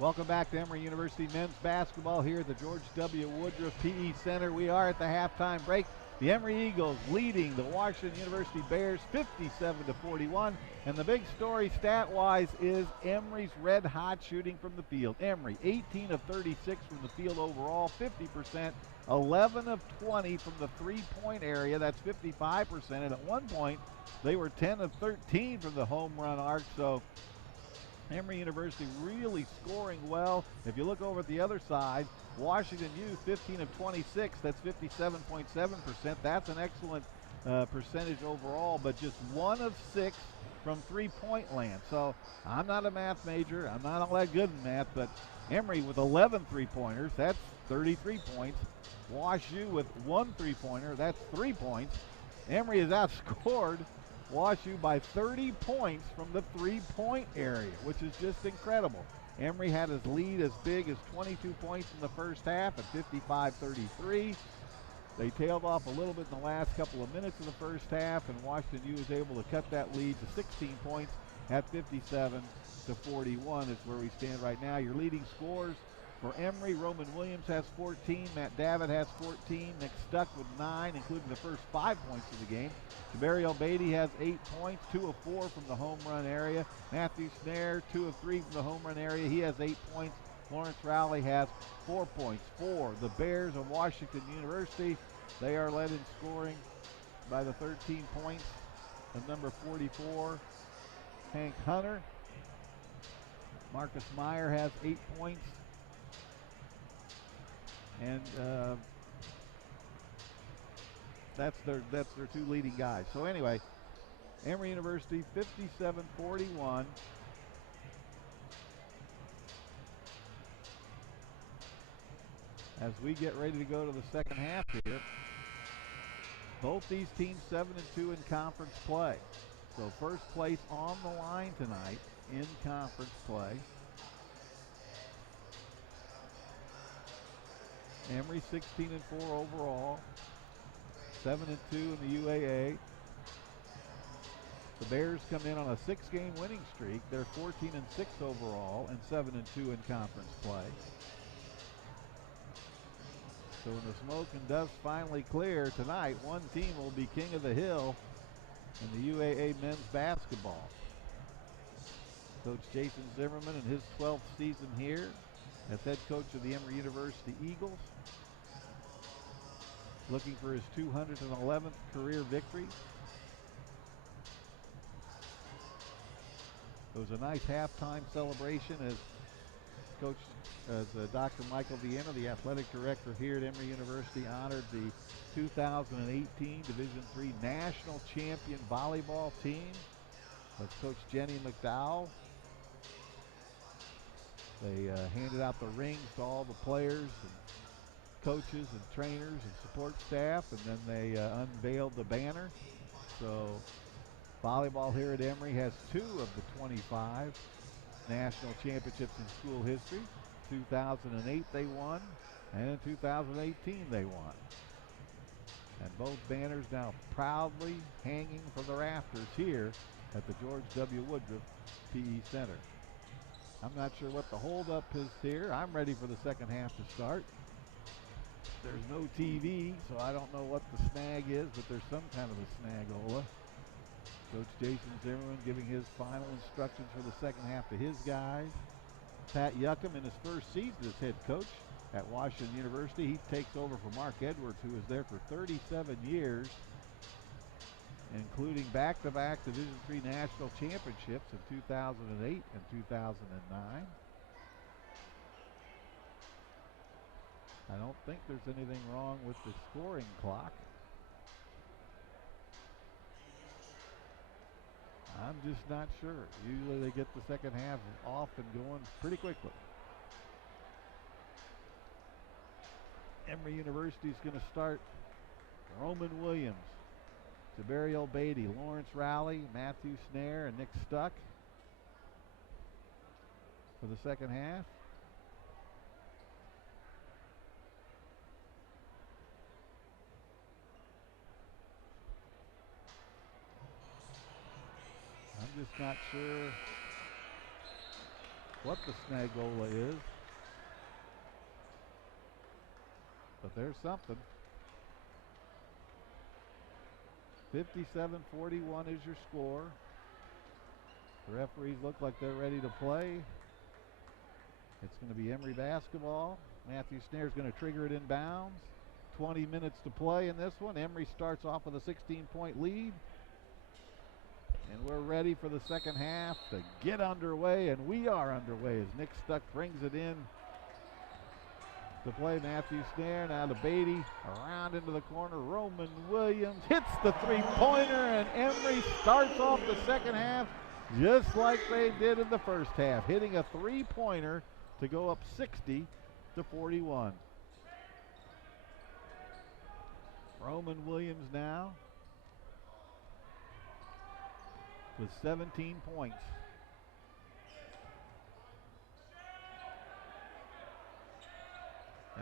Welcome back to Emory University men's basketball here at the George W. Woodruff PE Center. We are at the halftime break. The Emory Eagles leading the Washington University Bears 57-41. And the big story stat-wise is Emory's red-hot shooting from the field. Emory, 18 of 36 from the field overall, 50%, 11 of 20 from the three-point area. That's 55%. And at one point, they were 10 of 13 from the home run arc. So Emory University really scoring well. If you look over at the other side, Washington U 15 of 26, that's 57.7%. That's an excellent percentage overall, but just 1 of 6 from three-point land. So I'm not a math major. I'm not all that good in math, but Emory with 11 three-pointers, that's 33 points. Wash U with 1 three-pointer, that's 3 points. Emory has outscored Wash U by 30 points from the three-point area, which is just incredible. Emory had his lead as big as 22 points in the first half at 55-33. They tailed off a little bit in the last couple of minutes of the first half, and Washington U was able to cut that lead to 16 points at 57-41 is where we stand right now. Your leading scorers for Emory, Roman Williams has 14, Matt Davitt has 14, Nick Stuck with 9, including the first 5 points of the game. Jabari Beatty has 8 points, 2 of 4 from the home run area. Matthew Snare, 2 of 3 from the home run area. He has 8 points. Lawrence Rowley has 4 points. For the Bears of Washington University, they are led in scoring by the 13 points of number 44, Hank Hunter. Marcus Meyer has 8 points. And that's their two leading guys. So anyway, Emory University 57-41. As we get ready to go to the second half here, both these teams 7-2 in conference play. So first place on the line tonight in conference play. Emory 16-4 overall, 7-2 in the UAA. The Bears come in on a 6-game winning streak. They're 14-6 overall and 7-2 in conference play. So when the smoke and dust finally clear tonight, one team will be king of the hill in the UAA men's basketball. Coach Jason Zimmerman in his 12th season here as head coach of the Emory University Eagles, looking for his 211th career victory. It was a nice halftime celebration as Dr. Michael Vienna, the athletic director here at Emory University, honored the 2018 Division III National Champion volleyball team of Coach Jenny McDowell. They handed out the rings to all the players and coaches and trainers and support staff, and then they unveiled the banner. So volleyball here at Emory has 2 of the 25 national championships in school history. 2008 they won, and in 2018 they won. And both banners now proudly hanging from the rafters here at the George W. Woodruff PE Center. I'm not sure what the holdup is here. I'm ready for the second half to start. There's no TV, so I don't know what the snag is, but there's some kind of a snagola. Coach Jason Zimmerman giving his final instructions for the second half to his guys. Pat Yuckham in his first season as head coach at Washington University. He takes over for Mark Edwards, who was there for 37 years, including back-to-back Division III national championships in 2008 and 2009. I don't think there's anything wrong with the scoring clock. I'm just not sure. Usually they get the second half off and going pretty quickly. Emory University is going to start Roman Williams, Jabari Beatty, Lawrence Rowley, Matthew Snare, and Nick Stuck for the second half. I'm just not sure what the Snagola is, but there's something. 57-41 is your score. The referees look like they're ready to play. It's going to be Emory basketball. Matthew Snare's going to trigger it in bounds. 20 minutes to play in this one. Emory starts off with a 16-point lead. And we're ready for the second half to get underway, and we are underway as Nick Stuck brings it in to play. Matthew Snare now to Beatty, around into the corner. Roman Williams hits the three-pointer, and Emory starts off the second half just like they did in the first half, hitting a three-pointer to go up 60-41. Roman Williams now with 17 points.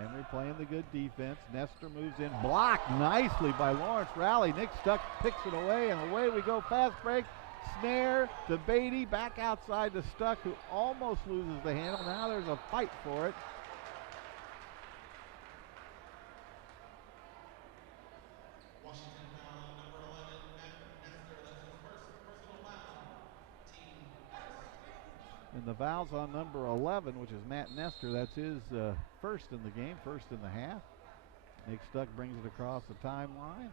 Emory playing the good defense. Nestor moves in, blocked nicely by Lawrence Rowley. Nick Stuck picks it away, and away we go. Fast break. Snare to Beatty, back outside to Stuck, who almost loses the handle. Now there's a fight for it. And the foul's on number 11, which is Matt Nestor. That's his first in the game, first in the half. Nick Stuck brings it across the timeline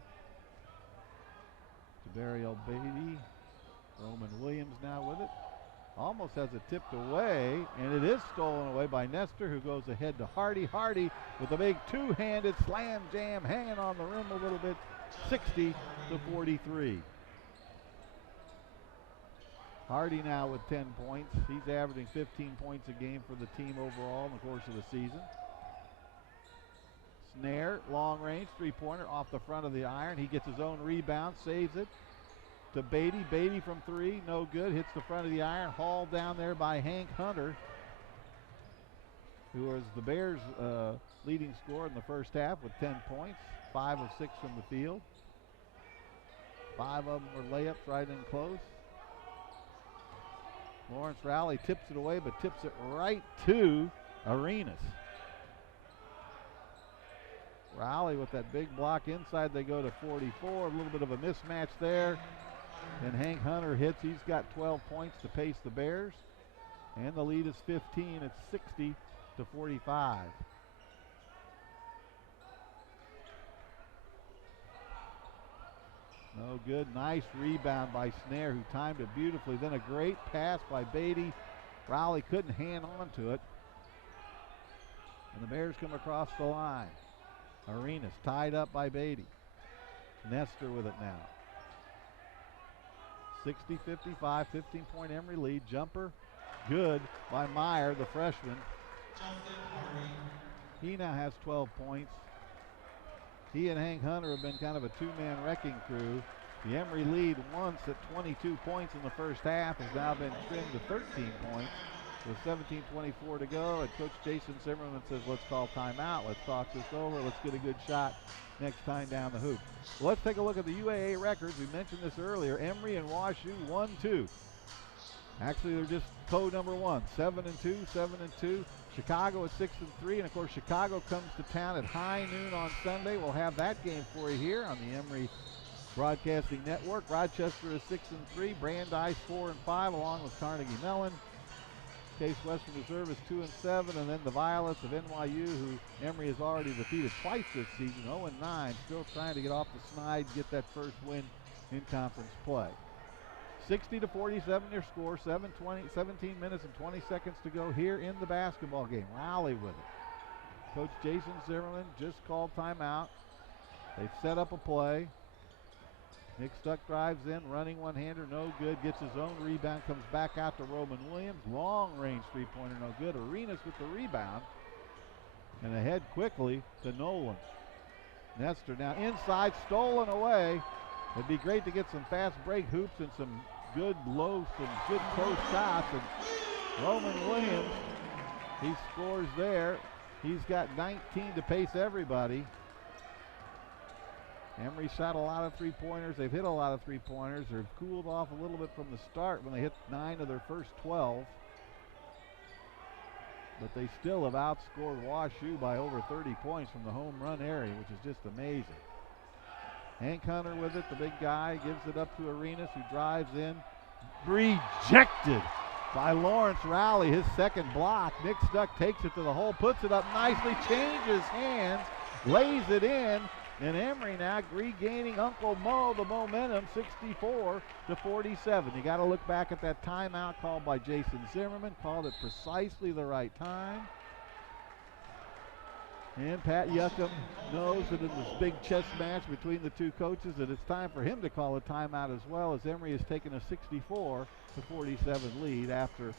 to Burial Beatty. Roman Williams now with it. Almost has it tipped away, and it is stolen away by Nestor, who goes ahead to Hardy. Hardy with a big two-handed slam jam, hanging on the rim a little bit, 60-43. Hardy now with 10 points. He's averaging 15 points a game for the team overall in the course of the season. Snare, long range, three-pointer off the front of the iron. He gets his own rebound, saves it to Beatty. Beatty from three, no good. Hits the front of the iron, hauled down there by Hank Hunter, who was the Bears' leading scorer in the first half with 10 points, 5 of 6 from the field. 5 of them were layups right in close. Lawrence Rowley tips it away, but tips it right to Arenas. Rowley with that big block inside. They go to 44. A little bit of a mismatch there. And Hank Hunter hits. He's got 12 points to pace the Bears. And the lead is 15. It's 60-45. No good. Nice rebound by Snare, who timed it beautifully. Then a great pass by Beatty. Rowley couldn't hang on to it. And the Bears come across the line. Arenas tied up by Beatty. Nestor with it now. 60-55, 15-point Emory lead. Jumper, good by Meyer, the freshman. He now has 12 points. He and Hank Hunter have been kind of a two-man wrecking crew. The Emory lead once at 22 points in the first half has now been trimmed to 13 points with 17:24 to go. And Coach Jason Zimmerman says, let's call timeout. Let's talk this over. Let's get a good shot next time down the hoop. Well, let's take a look at the UAA records. We mentioned this earlier. Emory and WashU 1-2. Actually, they're just code number 1. 7-2, 7-2. Chicago at 6-3, and of course Chicago comes to town at high noon on Sunday. We'll have that game for you here on the Emory Broadcasting Network. Rochester is 6-3, Brandeis 4-5, along with Carnegie Mellon. Case Western Reserve is 2-7, and then the Violets of NYU, who Emory has already defeated twice this season, 0-9, still trying to get off the snide, get that first win in conference play. 60-47 your score, 17 minutes and 20 seconds to go here in the basketball game. Rowley with it. Coach Jason Zimmerman just called timeout. They've set up a play. Nick Stuck drives in, running one-hander, no good. Gets his own rebound, comes back out to Roman Williams. Long-range three-pointer, no good. Arenas with the rebound. And ahead quickly to Nolan. Nestor now inside, stolen away. It'd be great to get some fast break hoops and some good low, some good close shots. And Roman Williams, he scores there. He's got 19 to pace everybody. Emory shot a lot of three-pointers. They've hit a lot of three-pointers. They've cooled off a little bit from the start when they hit 9 of their first 12. but they still have outscored WashU by over 30 points from the home run area, which is just amazing. Hank Hunter with it, the big guy, gives it up to Arenas, who drives in. Rejected by Lawrence Rowley, his second block. Nick Stuck takes it to the hole, puts it up nicely, changes hands, lays it in, and Emory now regaining Uncle Mo the momentum, 64-47. You got to look back at that timeout called by Jason Zimmerman, called it precisely the right time. And Pat Yuckham knows that in this big chess match between the two coaches that it's time for him to call a timeout as well, as Emory has taken a 64-47 lead after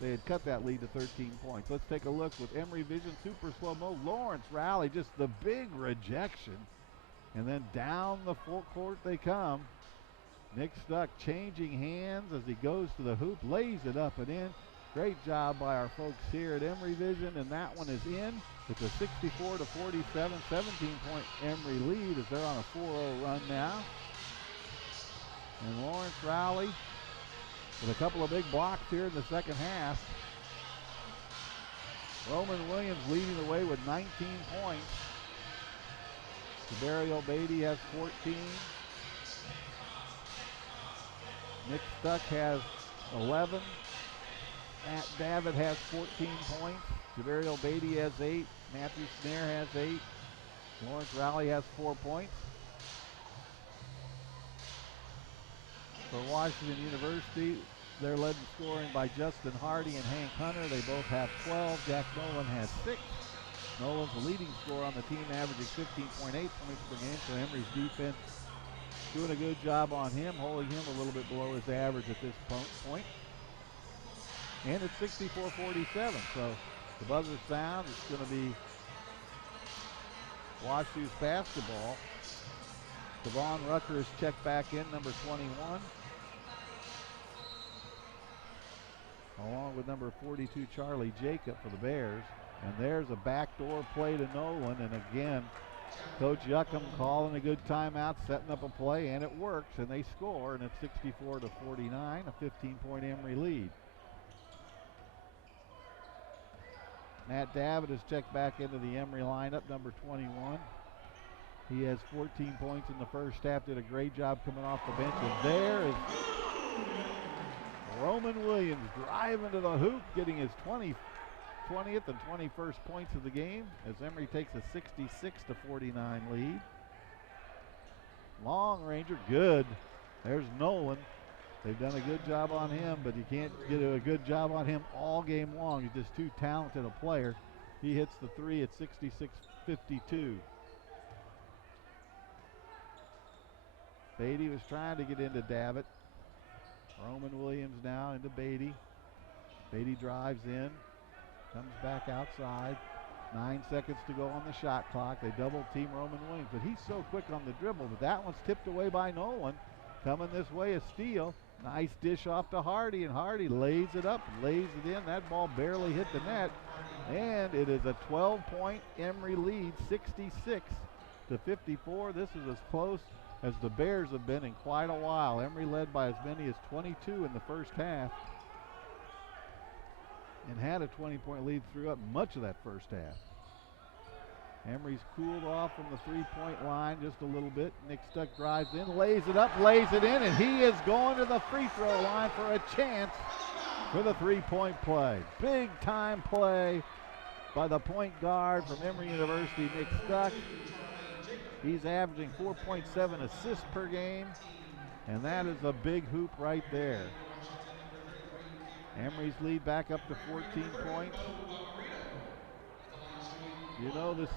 they had cut that lead to 13 points. Let's take a look with Emory Vision super slow-mo. Lawrence Rowley, just the big rejection. And then down the full court they come. Nick Stuck changing hands as he goes to the hoop, lays it up and in. Great job by our folks here at Emory Vision, and that one is in. It's a 64-47, 17-point Emory lead as they're on a 4-0 run now. And Lawrence Rowley with a couple of big blocks here in the second half. Roman Williams leading the way with 19 points. Dario Beatty has 14. Nick Stuck has 11. Matt Davitt has 14 points. Javario Beatty has 8. Matthew Snare has 8. Lawrence Rowley has 4 points. For Washington University, they're led in scoring by Justin Hardy and Hank Hunter. They both have 12. Jack Nolan has 6. Nolan's the leading scorer on the team, averaging 15.8 points per game. So Emory's defense doing a good job on him, holding him a little bit below his average at this point. And it's 64-47, so the buzzer sounds. It's going to be WashU's basketball. Devon Rucker is checked back in, number 21. Along with number 42, Charlie Jacob for the Bears. And there's a backdoor play to Nolan, and again, Coach Yuckham calling a good timeout, setting up a play, and it works, and they score, and it's 64-49, a 15-point Emory lead. Matt Davitt is checked back into the Emory lineup, number 21. He has 14 points in the first half, did a great job coming off the bench, and there is Roman Williams driving to the hoop, getting his 20th and 21st points of the game as Emory takes a 66-49 lead. Long ranger, good. There's Nolan. They've done a good job on him, but you can't get a good job on him all game long. He's just too talented a player. He hits the three at 66-52. Beatty was trying to get into Davitt. Roman Williams now into Beatty. Beatty drives in, comes back outside. 9 seconds to go on the shot clock. They double team Roman Williams, but he's so quick on the dribble. But that one's tipped away by Nolan. Coming this way, a steal. Nice dish off to Hardy, and Hardy lays it up, lays it in. That ball barely hit the net, and it is a 12-point Emory lead, 66-54. This is as close as the Bears have been in quite a while. Emory led by as many as 22 in the first half and had a 20-point lead throughout much of that first half. Emory's cooled off from the three-point line just a little bit. Nick Stuck drives in, lays it up, lays it in, and he is going to the free throw line for a chance for the three-point play. Big time play by the point guard from Emory University, Nick Stuck. He's averaging 4.7 assists per game, and that is a big hoop right there. Emory's lead back up to 14 points. You know, this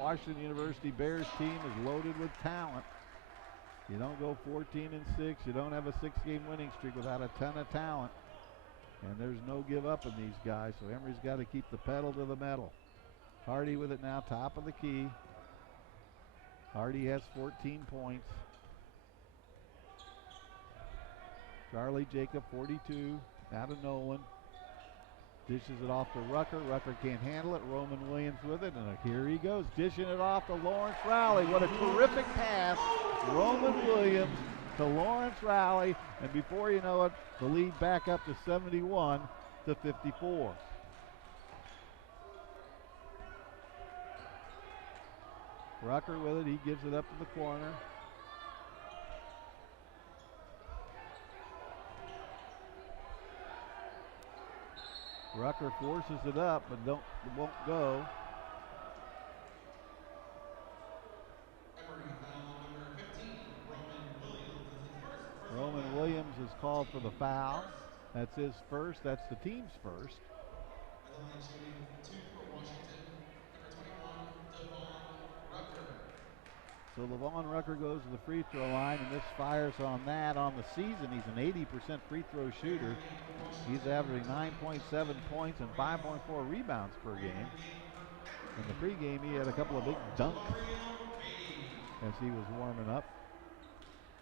Washington University Bears team is loaded with talent. You don't go 14-6. You don't have a 6-game winning streak without a ton of talent. And there's no give up in these guys, so Emory's got to keep the pedal to the metal. Hardy with it now, top of the key. Hardy has 14 points. Charlie Jacob, 42, now to Nolan. Dishes it off to Rucker. Rucker can't handle it. Roman Williams with it, and here he goes, dishing it off to Lawrence Rowley. What a terrific pass. Roman Williams to Lawrence Rowley, and before you know it, the lead back up to 71-54. Rucker with it. He gives it up to the corner. Rucker forces it up, but it won't go. Emory foul number 15, Roman Williams. That's his first personal Roman foul. Williams is called for the foul. First. That's his first. That's the team's first. At the line shooting 2 for Washington, number 21, Devon Rucker. So LeVon Rucker goes to the free throw line and misfires on that. On the season, he's an 80% free throw shooter. He's averaging 9.7 points and 5.4 rebounds per game. In the pregame, he had a couple of big dunks as he was warming up.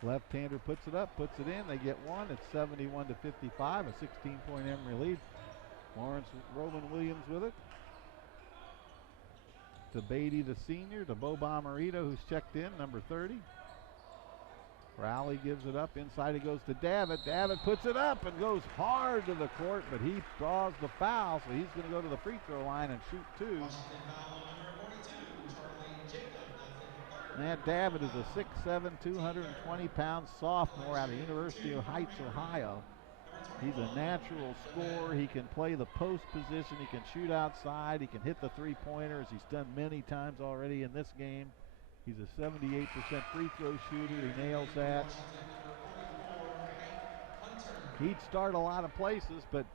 Left-hander puts it up, puts it in. They get one. It's 71-55, a 16-point Emory lead. Roman Williams with it. To Beatty, the senior, to Bo Bomarito, who's checked in, number 30. Rowley gives it up. Inside it goes to Davitt. Davitt puts it up and goes hard to the court, but he draws the foul, so he's going to go to the free throw line and shoot two. Washington foul number 42, Charlie Jacob. That's his third. Matt Davitt is a 6'7", 220-pound sophomore out of University of Heights, Ohio. He's a natural scorer. He can play the post position. He can shoot outside. He can hit the three-pointer, as he's done many times already in this game. He's a 78% free throw shooter. He nails that. He'd start a lot of places, but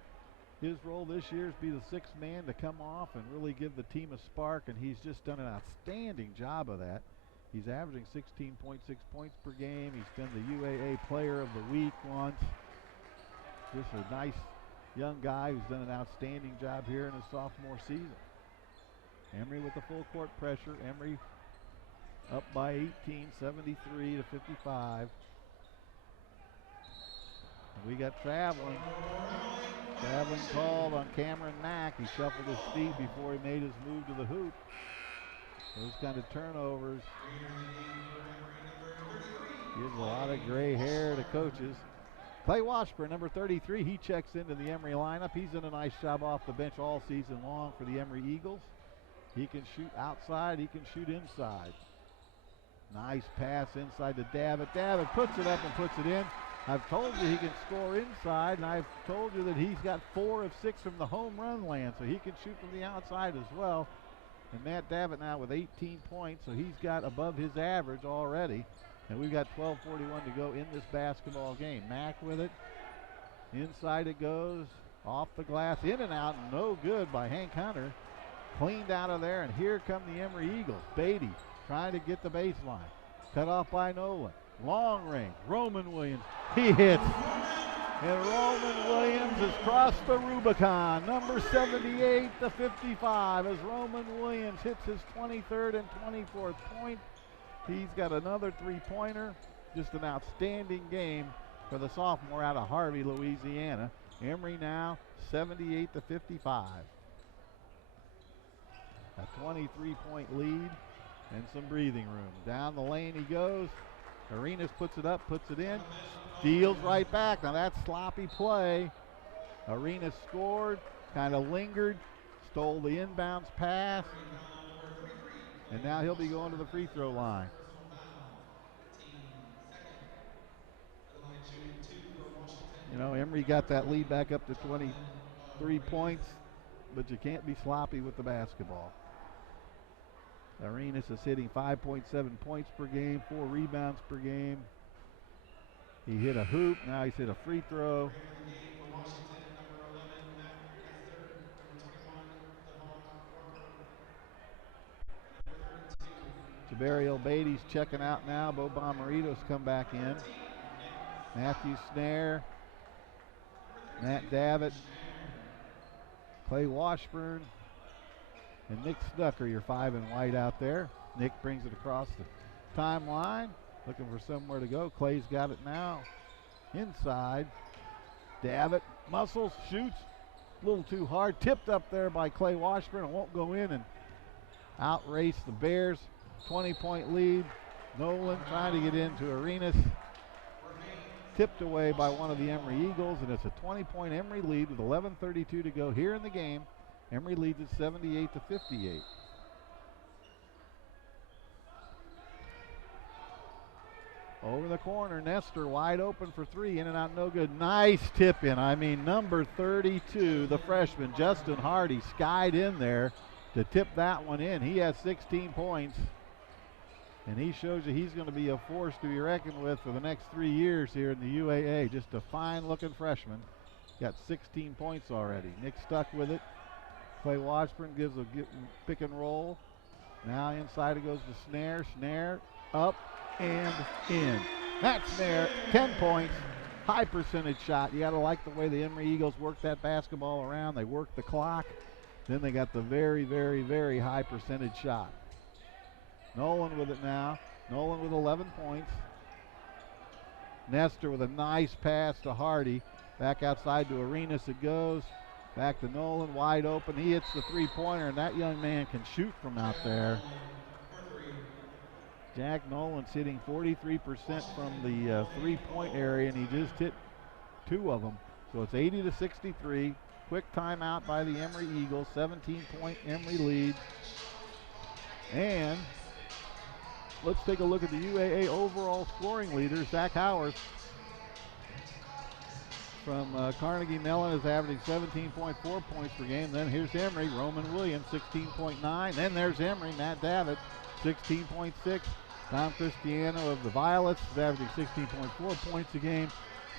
his role this year is be the sixth man to come off and really give the team a spark, and he's just done an outstanding job of that. He's averaging 16.6 points per game. He's been the UAA Player of the Week once. Just a nice young guy who's done an outstanding job here in his sophomore season. Emory with the full court pressure. Emory up by 18, 73-55. And we got traveling. Traveling called on Cameron Mack. He shuffled his feet before he made his move to the hoop. Those kind of turnovers gives a lot of gray hair to coaches. Clay Washburn, number 33, he checks into the Emory lineup. He's done a nice job off the bench all season long for the Emory Eagles. He can shoot outside, he can shoot inside. Nice pass inside to Davitt. Davitt puts it up and puts it in. I've told you he can score inside, and I've told you that he's got 4 of 6 from the home run land, so he can shoot from the outside as well. And Matt Davitt now with 18 points, so he's got above his average already. And we've got 12:41 to go in this basketball game. Mack with it. Inside it goes. Off the glass. In and out. No good by Hank Hunter. Cleaned out of there. And here come the Emory Eagles. Beatty trying to get the baseline. Cut off by Nolan. Long range. Roman Williams. He hits. And Roman Williams has crossed the Rubicon. Number 78-55 as Roman Williams hits his 23rd and 24th point. He's got another three-pointer. Just an outstanding game for the sophomore out of Harvey, Louisiana. Emory now 78-55. A 23-point lead and some breathing room. Down the lane he goes. Arenas puts it up, puts it in. Steals right back. Now that's sloppy play. Arenas scored, kind of lingered, stole the inbounds pass. And now he'll be going to the free throw line. You know, Emory got that lead back up to 23 points, but you can't be sloppy with the basketball. Arenas is hitting 5.7 points per game, 4 rebounds per game. He hit a hoop, now he's hit a free throw. Jabariel Beatty's checking out now. Bo Bomarito's come back in. Matthew Snare, Matt Davitt, Clay Washburn, and Nick Snucker, your 5 in white out there. Nick brings it across the timeline, looking for somewhere to go. Clay's got it now. Inside. Davitt muscles, shoots. A little too hard. Tipped up there by Clay Washburn. It won't go in and outrace the Bears. 20-point lead. Nolan trying to get into Arenas. Tipped away by one of the Emory Eagles, and it's a 20-point Emory lead with 11:32 to go here in the game. Emory leads at 78-58. Over the corner, Nestor wide open for three, in and out, no good. Nice tip in. I mean, number 32, the freshman, Justin Hardy, skied in there to tip that one in. He has 16 points, and he shows you he's going to be a force to be reckoned with for the next 3 years here in the UAA. Just a fine-looking freshman. Got 16 points already. Nick stuck with it. Clay Washburn gives a pick and roll. Now inside it goes to Snare. Snare up and in. That's Snare, 10 points, high percentage shot. You got to like the way the Emory Eagles work that basketball around. They work the clock. Then they got the very, very, very high percentage shot. Nolan with it now. Nolan with 11 points. Nestor with a nice pass to Hardy. Back outside to Arenas it goes. Back to Nolan, wide open. He hits the three-pointer, and that young man can shoot from out there. Jack Nolan's hitting 43% from the three-point area, and he just hit 2 of them. So it's 80-63. Quick timeout by the Emory Eagles. 17-point Emory lead. And let's take a look at the UAA overall scoring leader, Zach Howard from Carnegie Mellon is averaging 17.4 points per game. Then here's Emory, Roman Williams, 16.9. Then there's Emory, Matt Davitt, 16.6. Tom Cristiano of the Violets is averaging 16.4 points a game.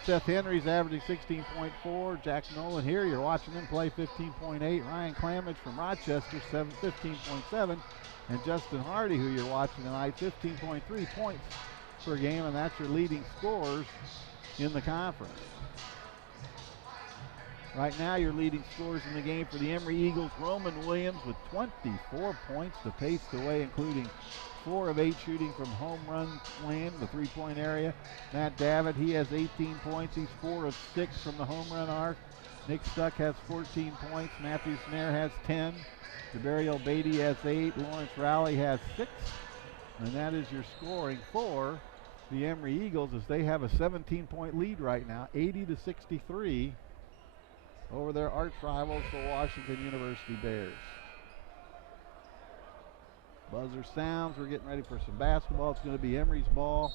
Seth Henry's averaging 16.4. Jack Nolan here, you're watching him play, 15.8. Ryan Clamage from Rochester, 15.7. And Justin Hardy, who you're watching tonight, 15.3 points per game, and that's your leading scorers in the conference. Right now, your leading scorers in the game for the Emory Eagles, Roman Williams with 24 points to pace the way, including 4 of 8 shooting from home run land, the three-point area. Matt Davitt, he has 18 points. He's 4 of 6 from the home run arc. Nick Stuck has 14 points. Matthew Snare has 10. Jabariel Beatty has 8. Lawrence Rowley has 6. And that is your scoring for the Emory Eagles, as they have a 17-point lead right now, 80-63 over their arch rivals, the Washington University Bears. Buzzer sounds. We're getting ready for some basketball. It's going to be Emory's ball.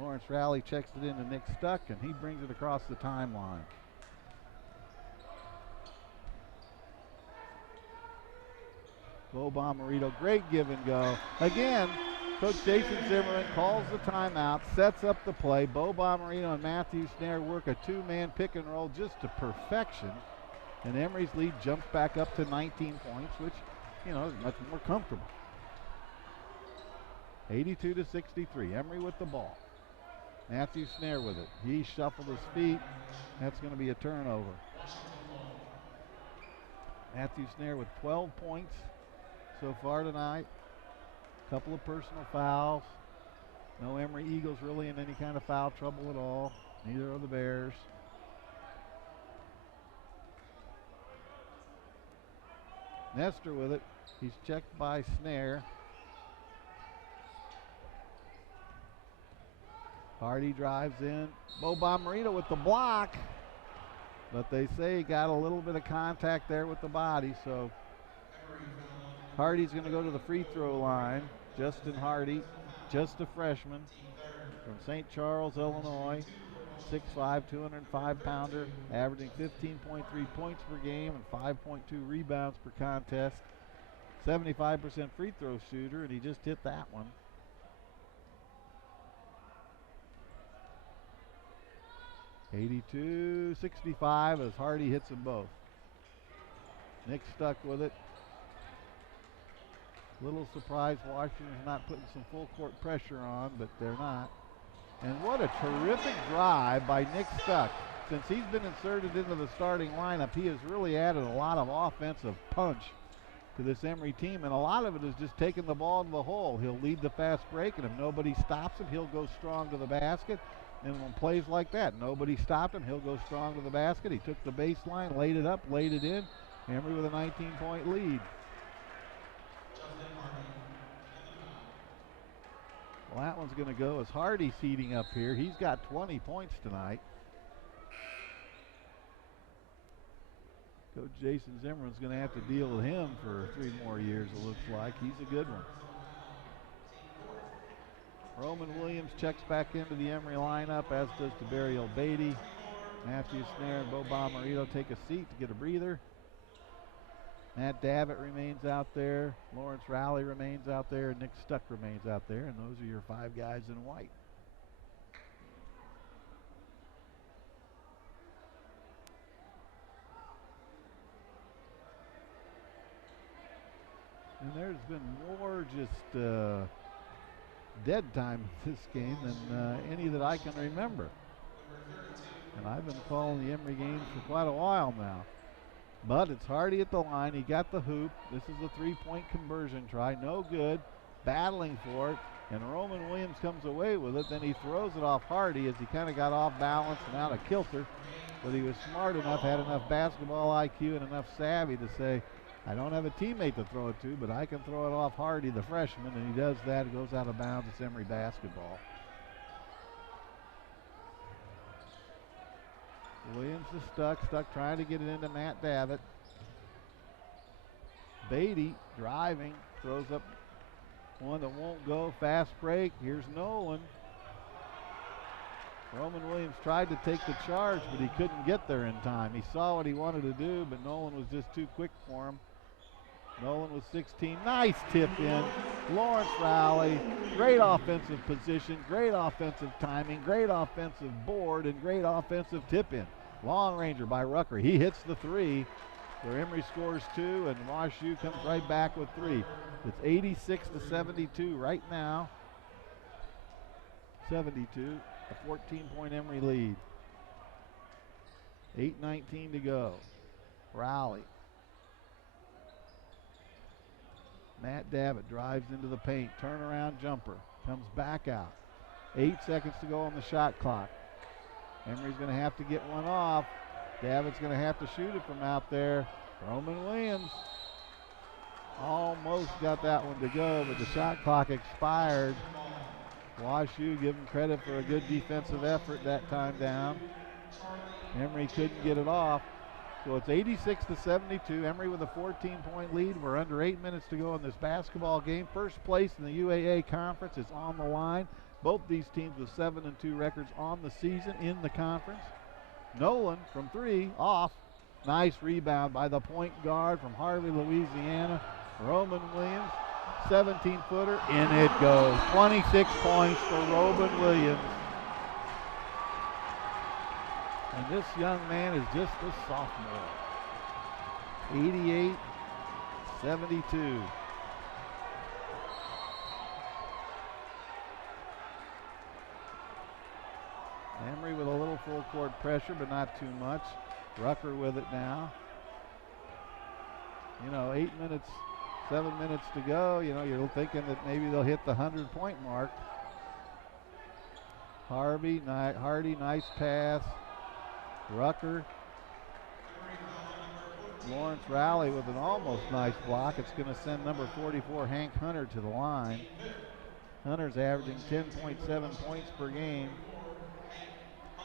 Lawrence Rowley checks it into Nick Stuck, and he brings it across the timeline. Bo Bomarito, great give and go. Again, Coach Jason Zimmerman calls the timeout, sets up the play. Bo Bomarito and Matthew Snare work a 2-man pick and roll just to perfection. And Emory's lead jumps back up to 19 points, which, you know, is much more comfortable. 82-63. Emory with the ball. Matthew Snare with it. He shuffled his feet. That's going to be a turnover. Matthew Snare with 12 points so far tonight. Couple of personal fouls. No Emory Eagles really in any kind of foul trouble at all. Neither are the Bears. Nestor with it. He's checked by Snare. Hardy drives in. Bo Bomarito with the block. But they say he got a little bit of contact there with the body, so Hardy's going to go to the free throw line. Justin Hardy, just a freshman from St. Charles, Illinois. 6'5", 205-pounder, averaging 15.3 points per game and 5.2 rebounds per contest. 75% free throw shooter, and he just hit that one. (82-65) as Hardy hits them both. Nick Stuck with it. Little surprised Washington's not putting some full court pressure on, but they're not. And what a terrific drive by Nick Stuck. Since he's been inserted into the starting lineup, he has really added a lot of offensive punch to this Emory team, and a lot of it is just taking the ball to the hole. He'll lead the fast break, and if nobody stops him, he'll go strong to the basket. And when plays like that, nobody stopped him, he'll go strong to the basket. He took the baseline, laid it up, laid it in. Emory with a 19-point lead. Well, that one's going to go as Hardy's heating up here. He's got 20 points tonight. Coach Jason Zimmerman's going to have to deal with him for 3 more years, it looks like. He's a good one. Roman Williams checks back into the Emory lineup, as does DeBariel Beatty. Matthew Snare and Bo Bomarito take a seat to get a breather. Matt Davitt remains out there. Lawrence Rowley remains out there. Nick Stuck remains out there. And those are your 5 guys in white. And there's been more just dead time in this game than any that I can remember. And I've been calling the Emory games for quite a while now. But it's Hardy at the line. He got the hoop. This is a 3-point conversion try. No good. Battling for it. And Roman Williams comes away with it. Then he throws it off Hardy as he kind of got off balance and out of kilter. But he was smart enough, had enough basketball IQ and enough savvy to say, I don't have a teammate to throw it to, but I can throw it off Hardy, the freshman. And he does that. It goes out of bounds. It's Emory basketball. Williams is stuck trying to get it into Matt Davitt. Beatty driving, throws up one that won't go. Fast break. Here's Nolan. Roman Williams tried to take the charge, but he couldn't get there in time. He saw what he wanted to do, but Nolan was just too quick for him. Nolan with 16. Nice tip in. Lawrence Rowley. Great offensive position, great offensive timing, great offensive board, and great offensive tip in. Long ranger by Rucker. He hits the 3, where Emory scores 2, and WashU comes right back with 3. It's 86-72 right now. 72, a 14-point Emory lead. 8:19 to go. Rowley. Matt Davitt drives into the paint. Turnaround jumper. Comes back out. 8 seconds to go on the shot clock. Emory's going to have to get one off. Davitt's going to have to shoot it from out there. Roman Williams almost got that one to go, but the shot clock expired. WashU give him credit for a good defensive effort that time down. Emory couldn't get it off. So it's 86-72. Emory with a 14-point lead. We're under 8 minutes to go in this basketball game. First place in the UAA conference is on the line. Both these teams with 7-2 records on the season in the conference. Nolan from 3, off. Nice rebound by the point guard from Harvey, Louisiana. Roman Williams, 17-footer, in it goes. 26 points for Roman Williams. And this young man is just a sophomore. 88-72. Emory with a little full court pressure, but not too much. Rucker with it now. 8 minutes, 7 minutes to go. You're thinking that maybe they'll hit the 100-point mark. Hardy, nice pass. Rucker. Lawrence Rowley with an almost nice block. It's going to send number 44, Hank Hunter, to the line. Hunter's averaging 10.7 points per game.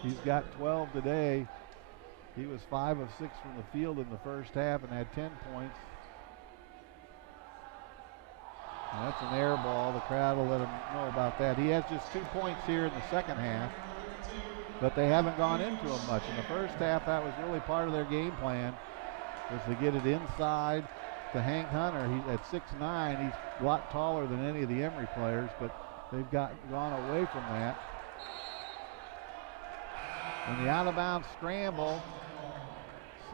He's got 12 today. He was 5 of 6 from the field in the first half and had 10 points. And that's an air ball. The crowd will let him know about that. He has just 2 points here in the second half, but they haven't gone into him much. In the first half, that was really part of their game plan, was to get it inside to Hank Hunter. He's at 6'9". He's a lot taller than any of the Emory players, but they've gone away from that. And the out-of-bounds scramble,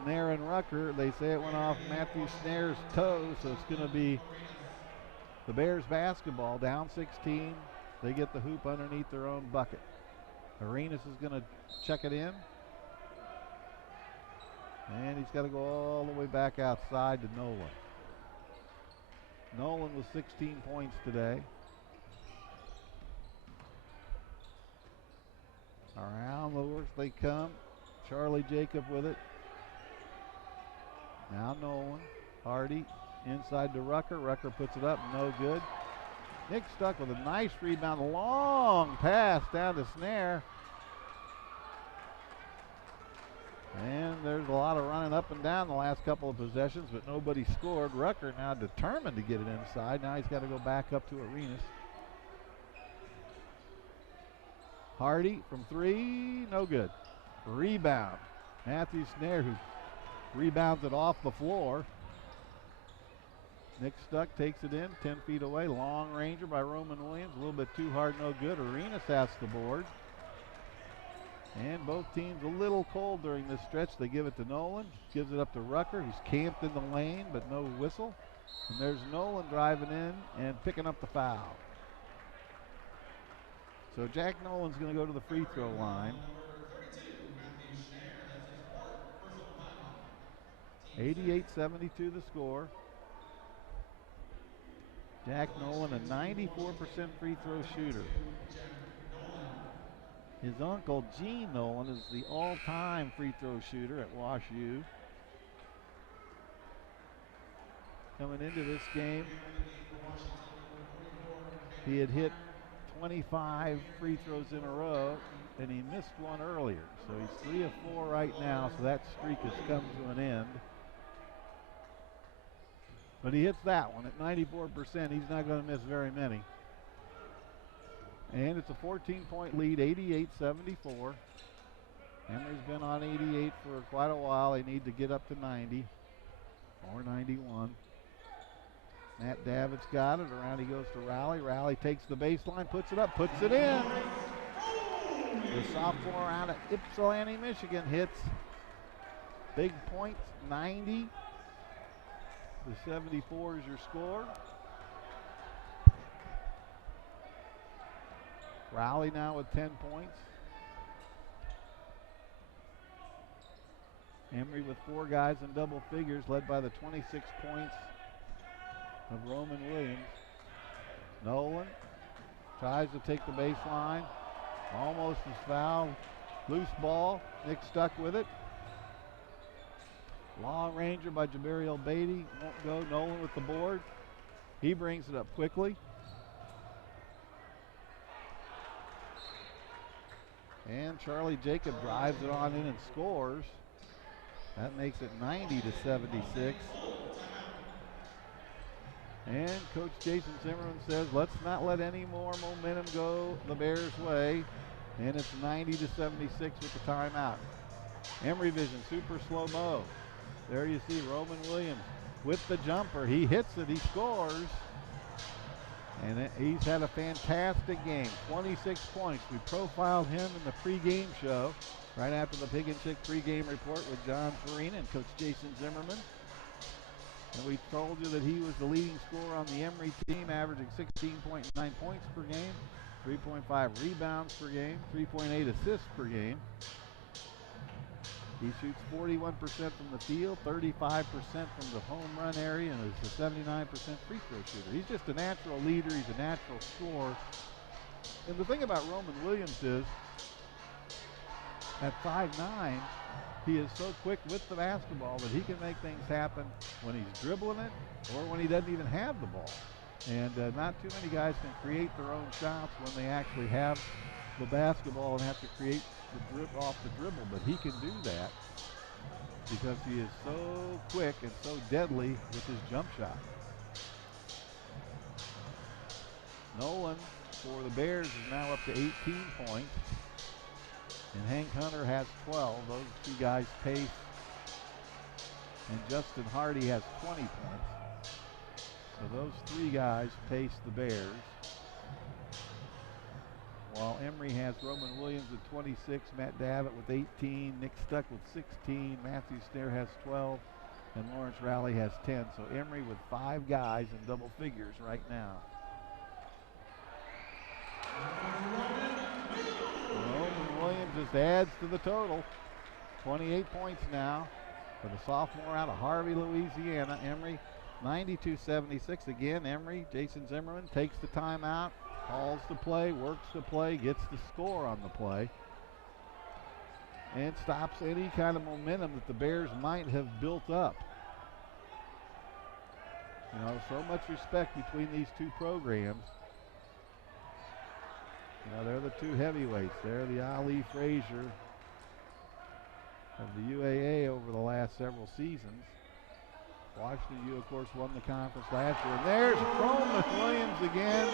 Snare and Rucker, they say it went off Matthew Snare's toe, so it's going to be the Bears basketball, down 16. They get the hoop underneath their own bucket. Arenas is going to check it in. And he's got to go all the way back outside to Nolan. Nolan with 16 points today. Around the works they come. Charlie Jacob with it. Now Nolan. Hardy inside to Rucker. Rucker puts it up. No good. Nick Stuck with a nice rebound. Long pass down to Snare. And there's a lot of running up and down the last couple of possessions, but nobody scored. Rucker now determined to get it inside. Now he's got to go back up to Arenas. Hardy from three, no good. Rebound. Matthew Snare, who rebounds it off the floor. Nick Stuck takes it in, 10 feet away. Long ranger by Roman Williams. A little bit too hard, no good. Arenas has the board. And both teams a little cold during this stretch. They give it to Nolan. Gives it up to Rucker, who's camped in the lane, but no whistle. And there's Nolan driving in and picking up the foul. So Jack Nolan's going to go to the free throw line. 88-72 the score. Jack Nolan, a 94% free throw shooter. His uncle, Gene Nolan, is the all-time free throw shooter at Wash U. Coming into this game, he had hit 25 free throws in a row, and he missed one earlier. So he's 3 of 4 right now, so that streak has come to an end. But he hits that one at 94%. He's not going to miss very many. And it's a 14-point lead, 88-74. Emory's been on 88 for quite a while. They need to get up to 90 or 91. Matt Davitt's got it. Around he goes to Rowley. Rowley takes the baseline, puts it up, puts it in. The sophomore out of Ypsilanti, Michigan hits. Big points, 90. The 74 is your score. Rowley now with 10 points. Emory with 4 guys in double figures, led by the 26 points of Roman Williams. Nolan tries to take the baseline. Almost is fouled. Loose ball. Nick Stuck with it. Long ranger by Jabariel Beatty. Won't go. Nolan with the board. He brings it up quickly. And Charlie Jacob drives it on in and scores. That makes it 90-76. And Coach Jason Zimmerman says, let's not let any more momentum go the Bears' way. And it's 90-76 with the timeout. Emory vision, super slow-mo. There you see Roman Williams with the jumper. He hits it, he scores. And he's had a fantastic game, 26 points. We profiled him in the pregame show right after the Pig and Chick pregame report with John Farina and Coach Jason Zimmerman. And we told you that he was the leading scorer on the Emory team, averaging 16.9 points per game, 3.5 rebounds per game, 3.8 assists per game. He shoots 41% from the field, 35% from the home run area, and is a 79% free throw shooter. He's just a natural leader. He's a natural scorer. And the thing about Roman Williams is, at 5'9", he is so quick with the basketball that he can make things happen when he's dribbling it or when he doesn't even have the ball. And not too many guys can create their own shots when they actually have the basketball and have to create the off the dribble, but he can do that because he is so quick and so deadly with his jump shot. Nolan for the Bears is now up to 18 points, and Hank Hunter has 12. Those two guys pace, and Justin Hardy has 20 points. So those 3 guys pace the Bears. While Emory has Roman Williams with 26, Matt Davitt with 18, Nick Stuck with 16, Matthew Snare has 12, and Lawrence Rowley has 10. So Emory with 5 guys in double figures right now. Roman Williams just adds to the total. 28 points now for the sophomore out of Harvey, Louisiana. Emory 92-76 again. Emory, Jason Zimmerman takes the timeout. Calls the play, works the play, gets the score on the play, and stops any kind of momentum that the Bears might have built up. You know, so much respect between these 2 programs. You know, they're the 2 heavyweights. They're the Ali Frazier of the UAA over the last several seasons. Washington U, of course, won the conference last year. And there's Roman Williams again.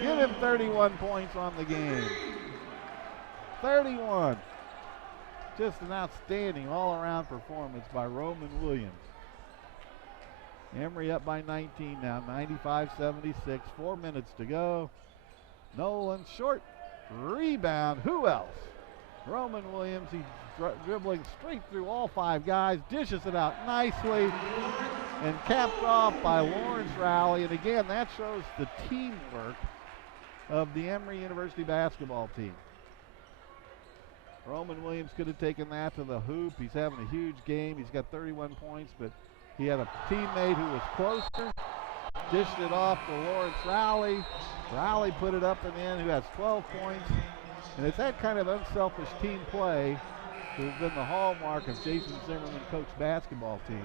Give him 31 points on the game. 31. Just an outstanding all-around performance by Roman Williams. Emory up by 19 now, 95-76. 4 minutes to go. Nolan short. Rebound. Who else? Roman Williams. He's dribbling straight through all 5 guys. Dishes it out nicely. And capped off by Lawrence Rowley. And again, that shows the teamwork of the Emory University basketball team. Roman Williams could have taken that to the hoop. He's having a huge game. He's got 31 points, but he had a teammate who was closer. Dished it off to Lawrence Rowley. Rowley put it up and in, who has 12 points. And it's that kind of unselfish team play that has been the hallmark of Jason Zimmerman coached basketball teams.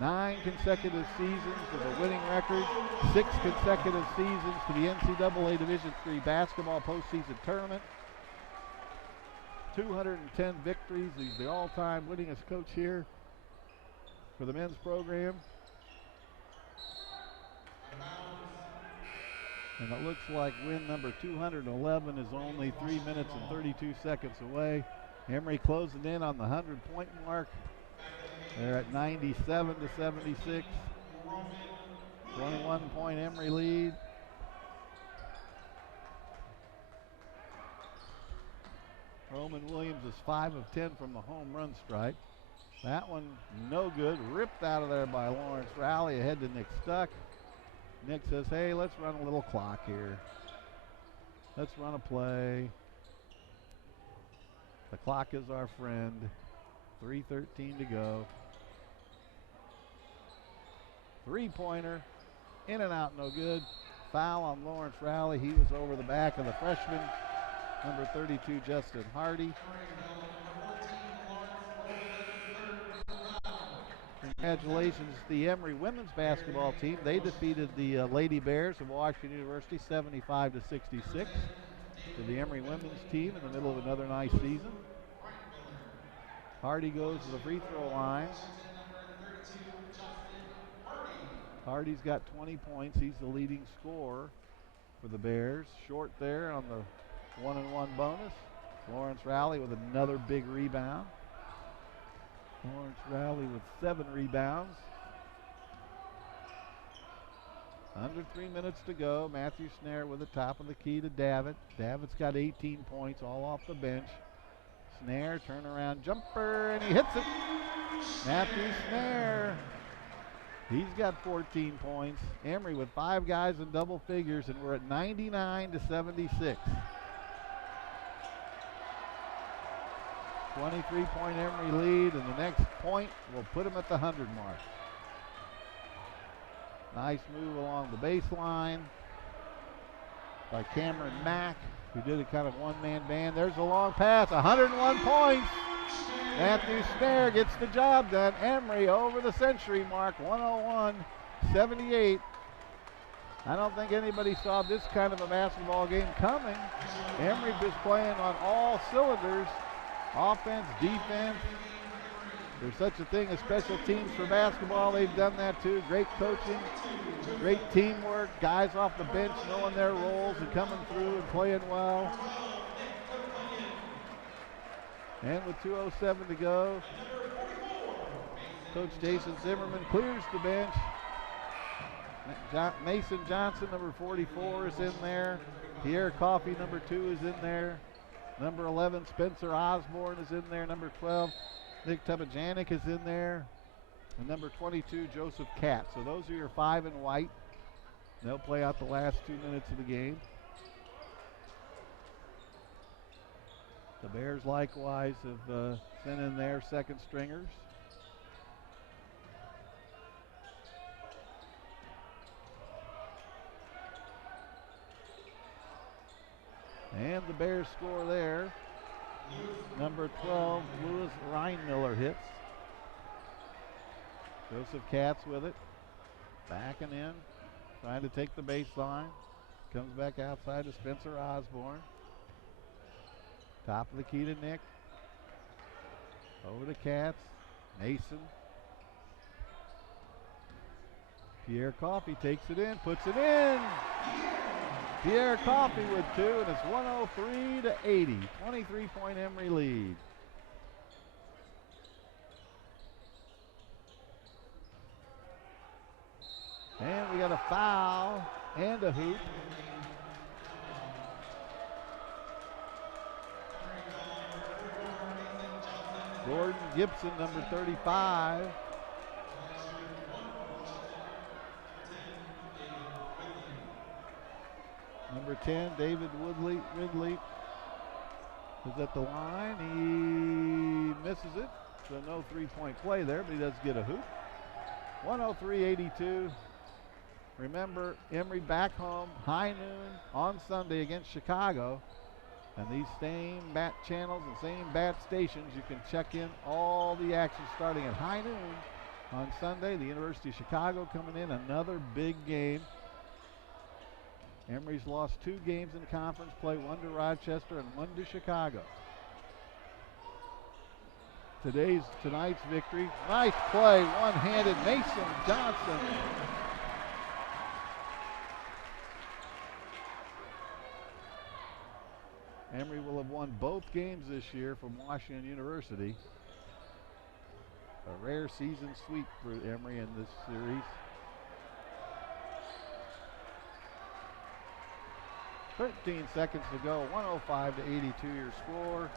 9 consecutive seasons with a winning record, 6 consecutive seasons to the NCAA Division III basketball postseason tournament. 210 victories. He's the all-time winningest coach here for the men's program. And it looks like win number 211 is only 3 minutes and 32 seconds away. Emory closing in on the 100-point mark. They're at 97-76. 21-point Emory lead. Roman Williams is 5 of 10 from the home run stripe. That one no good. Ripped out of there by Lawrence Rowley. Ahead to Nick Stuck. Nick says, hey, let's run a little clock here. Let's run a play. The clock is our friend. 3:13 to go. 3-pointer. In and out, no good. Foul on Lawrence Rowley. He was over the back of the freshman. Number 32, Justin Hardy. Congratulations to the Emory women's basketball team. They defeated the Lady Bears of Washington University 75-66. To the Emory women's team in the middle of another nice season. Hardy goes to the free throw line. Hardy's got 20 points. He's the leading scorer for the Bears. Short there on the 1-and-1 bonus. Lawrence Rowley with another big rebound. Lawrence Rowley with 7 rebounds. Under 3 minutes to go. Matthew Snare with the top of the key to Davitt. Davitt's got 18 points, all off the bench. Snare, turnaround jumper, and he hits it. Matthew Snare. He's got 14 points. Emory with 5 guys in double figures, and we're at 99-76. 23-point Emory lead, and the next point will put him at the 100 mark. Nice move along the baseline by Cameron Mack, who did a kind of one-man band. There's a long pass, 101 points. Matthew Snare gets the job done. Emory over the century mark, 101-78. I don't think anybody saw this kind of a basketball game coming. Emory just playing on all cylinders. Offense, defense. There's such a thing as special teams for basketball. They've done that too. Great coaching, great teamwork. Guys off the bench knowing their roles and coming through and playing well. And with 2:07 to go, Coach Jason Zimmerman clears the bench. Mason Johnson, number 44, is in there. Pierre Coffey, number 2, is in there. Number 11, Spencer Osborne, is in there. Number 12, Nick Tubajanik, is in there. And number 22, Joseph Katz. So those are your 5 in white. They'll play out the last 2 minutes of the game. The Bears likewise have sent in their second stringers. And the Bears score there. Number 12, Lewis Reinmiller hits. Joseph Katz with it. Backing in, trying to take the baseline. Comes back outside to Spencer Osborne. Top of the key to Nick. Over to Katz. Mason. Pierre Coffey takes it in, puts it in. Pierre Coffey with 2, and it's 103-80. 23-point Emory lead. And we got a foul and a hoop. Gordon Gibson, number 35. Number 10, David Ridley is at the line. He misses it, so no three-point play there, but he does get a hoop. 103-82. Remember, Emory back home, high noon on Sunday against Chicago. And these same bat channels and same bat stations, you can check in all the action starting at high noon on Sunday. The University of Chicago coming in, another big game. Emory's lost 2 games in conference play, 1 to Rochester and 1 to Chicago. Tonight's victory, nice play, one-handed, Mason Johnson. Emory will have won both games this year from Washington University. A rare season sweep for Emory in this series. 13 seconds to go, 105-82 your score.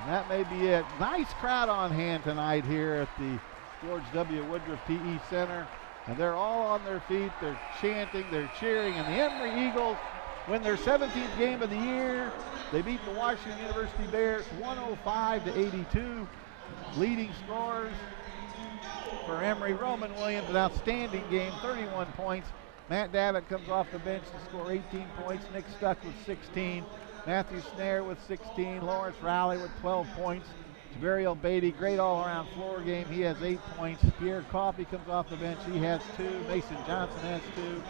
And that may be it. Nice crowd on hand tonight here at the George W. Woodruff PE Center. And they're all on their feet, they're chanting, they're cheering, and the Emory Eagles win their 17th game of the year. They beat the Washington University Bears 105-82. Leading scorers for Emory, Roman Williams, an outstanding game, 31 points. Matt Davitt comes off the bench to score 18 points. Nick Stuck with 16. Matthew Snare with 16. Lawrence Rowley with 12 points. Javariel Beatty, great all-around floor game. He has 8 points. Pierre Coffey comes off the bench. He has 2. Mason Johnson has 2.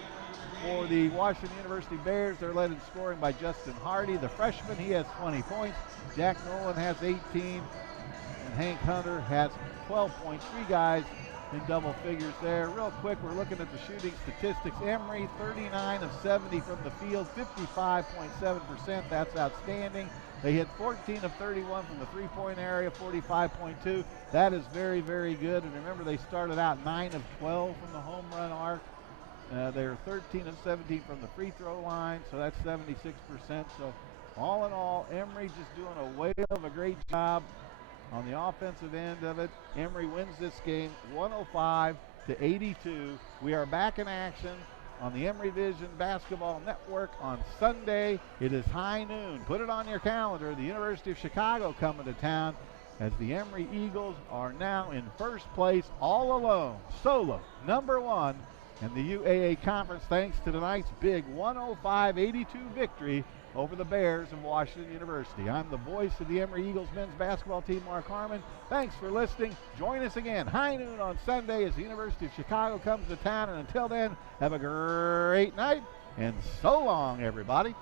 For the Washington University Bears, they're led in scoring by Justin Hardy, the freshman. He has 20 points. Jack Nolan has 18. And Hank Hunter has 12 points. 3 guys in double figures there. Real quick, we're looking at the shooting statistics. Emory, 39 of 70 from the field, 55.7%. That's outstanding. They hit 14 of 31 from the three-point area, 45.2. That is very, very good. And remember, they started out 9 of 12 from the home run arc. They're 13 of 17 from the free throw line, so that's 76%. So all in all, Emory just doing a whale of a great job on the offensive end of it. Emory wins this game 105-82. We are back in action on the Emory Vision Basketball Network on Sunday. It is high noon. Put it on your calendar. The University of Chicago coming to town as the Emory Eagles are now in first place all alone, solo, number 1 in the UAA Conference, thanks to tonight's big 105-82 victory over the Bears of Washington University. I'm the voice of the Emory Eagles men's basketball team, Mark Harmon. Thanks for listening. Join us again, high noon on Sunday as the University of Chicago comes to town. And until then, have a great night, and so long, everybody.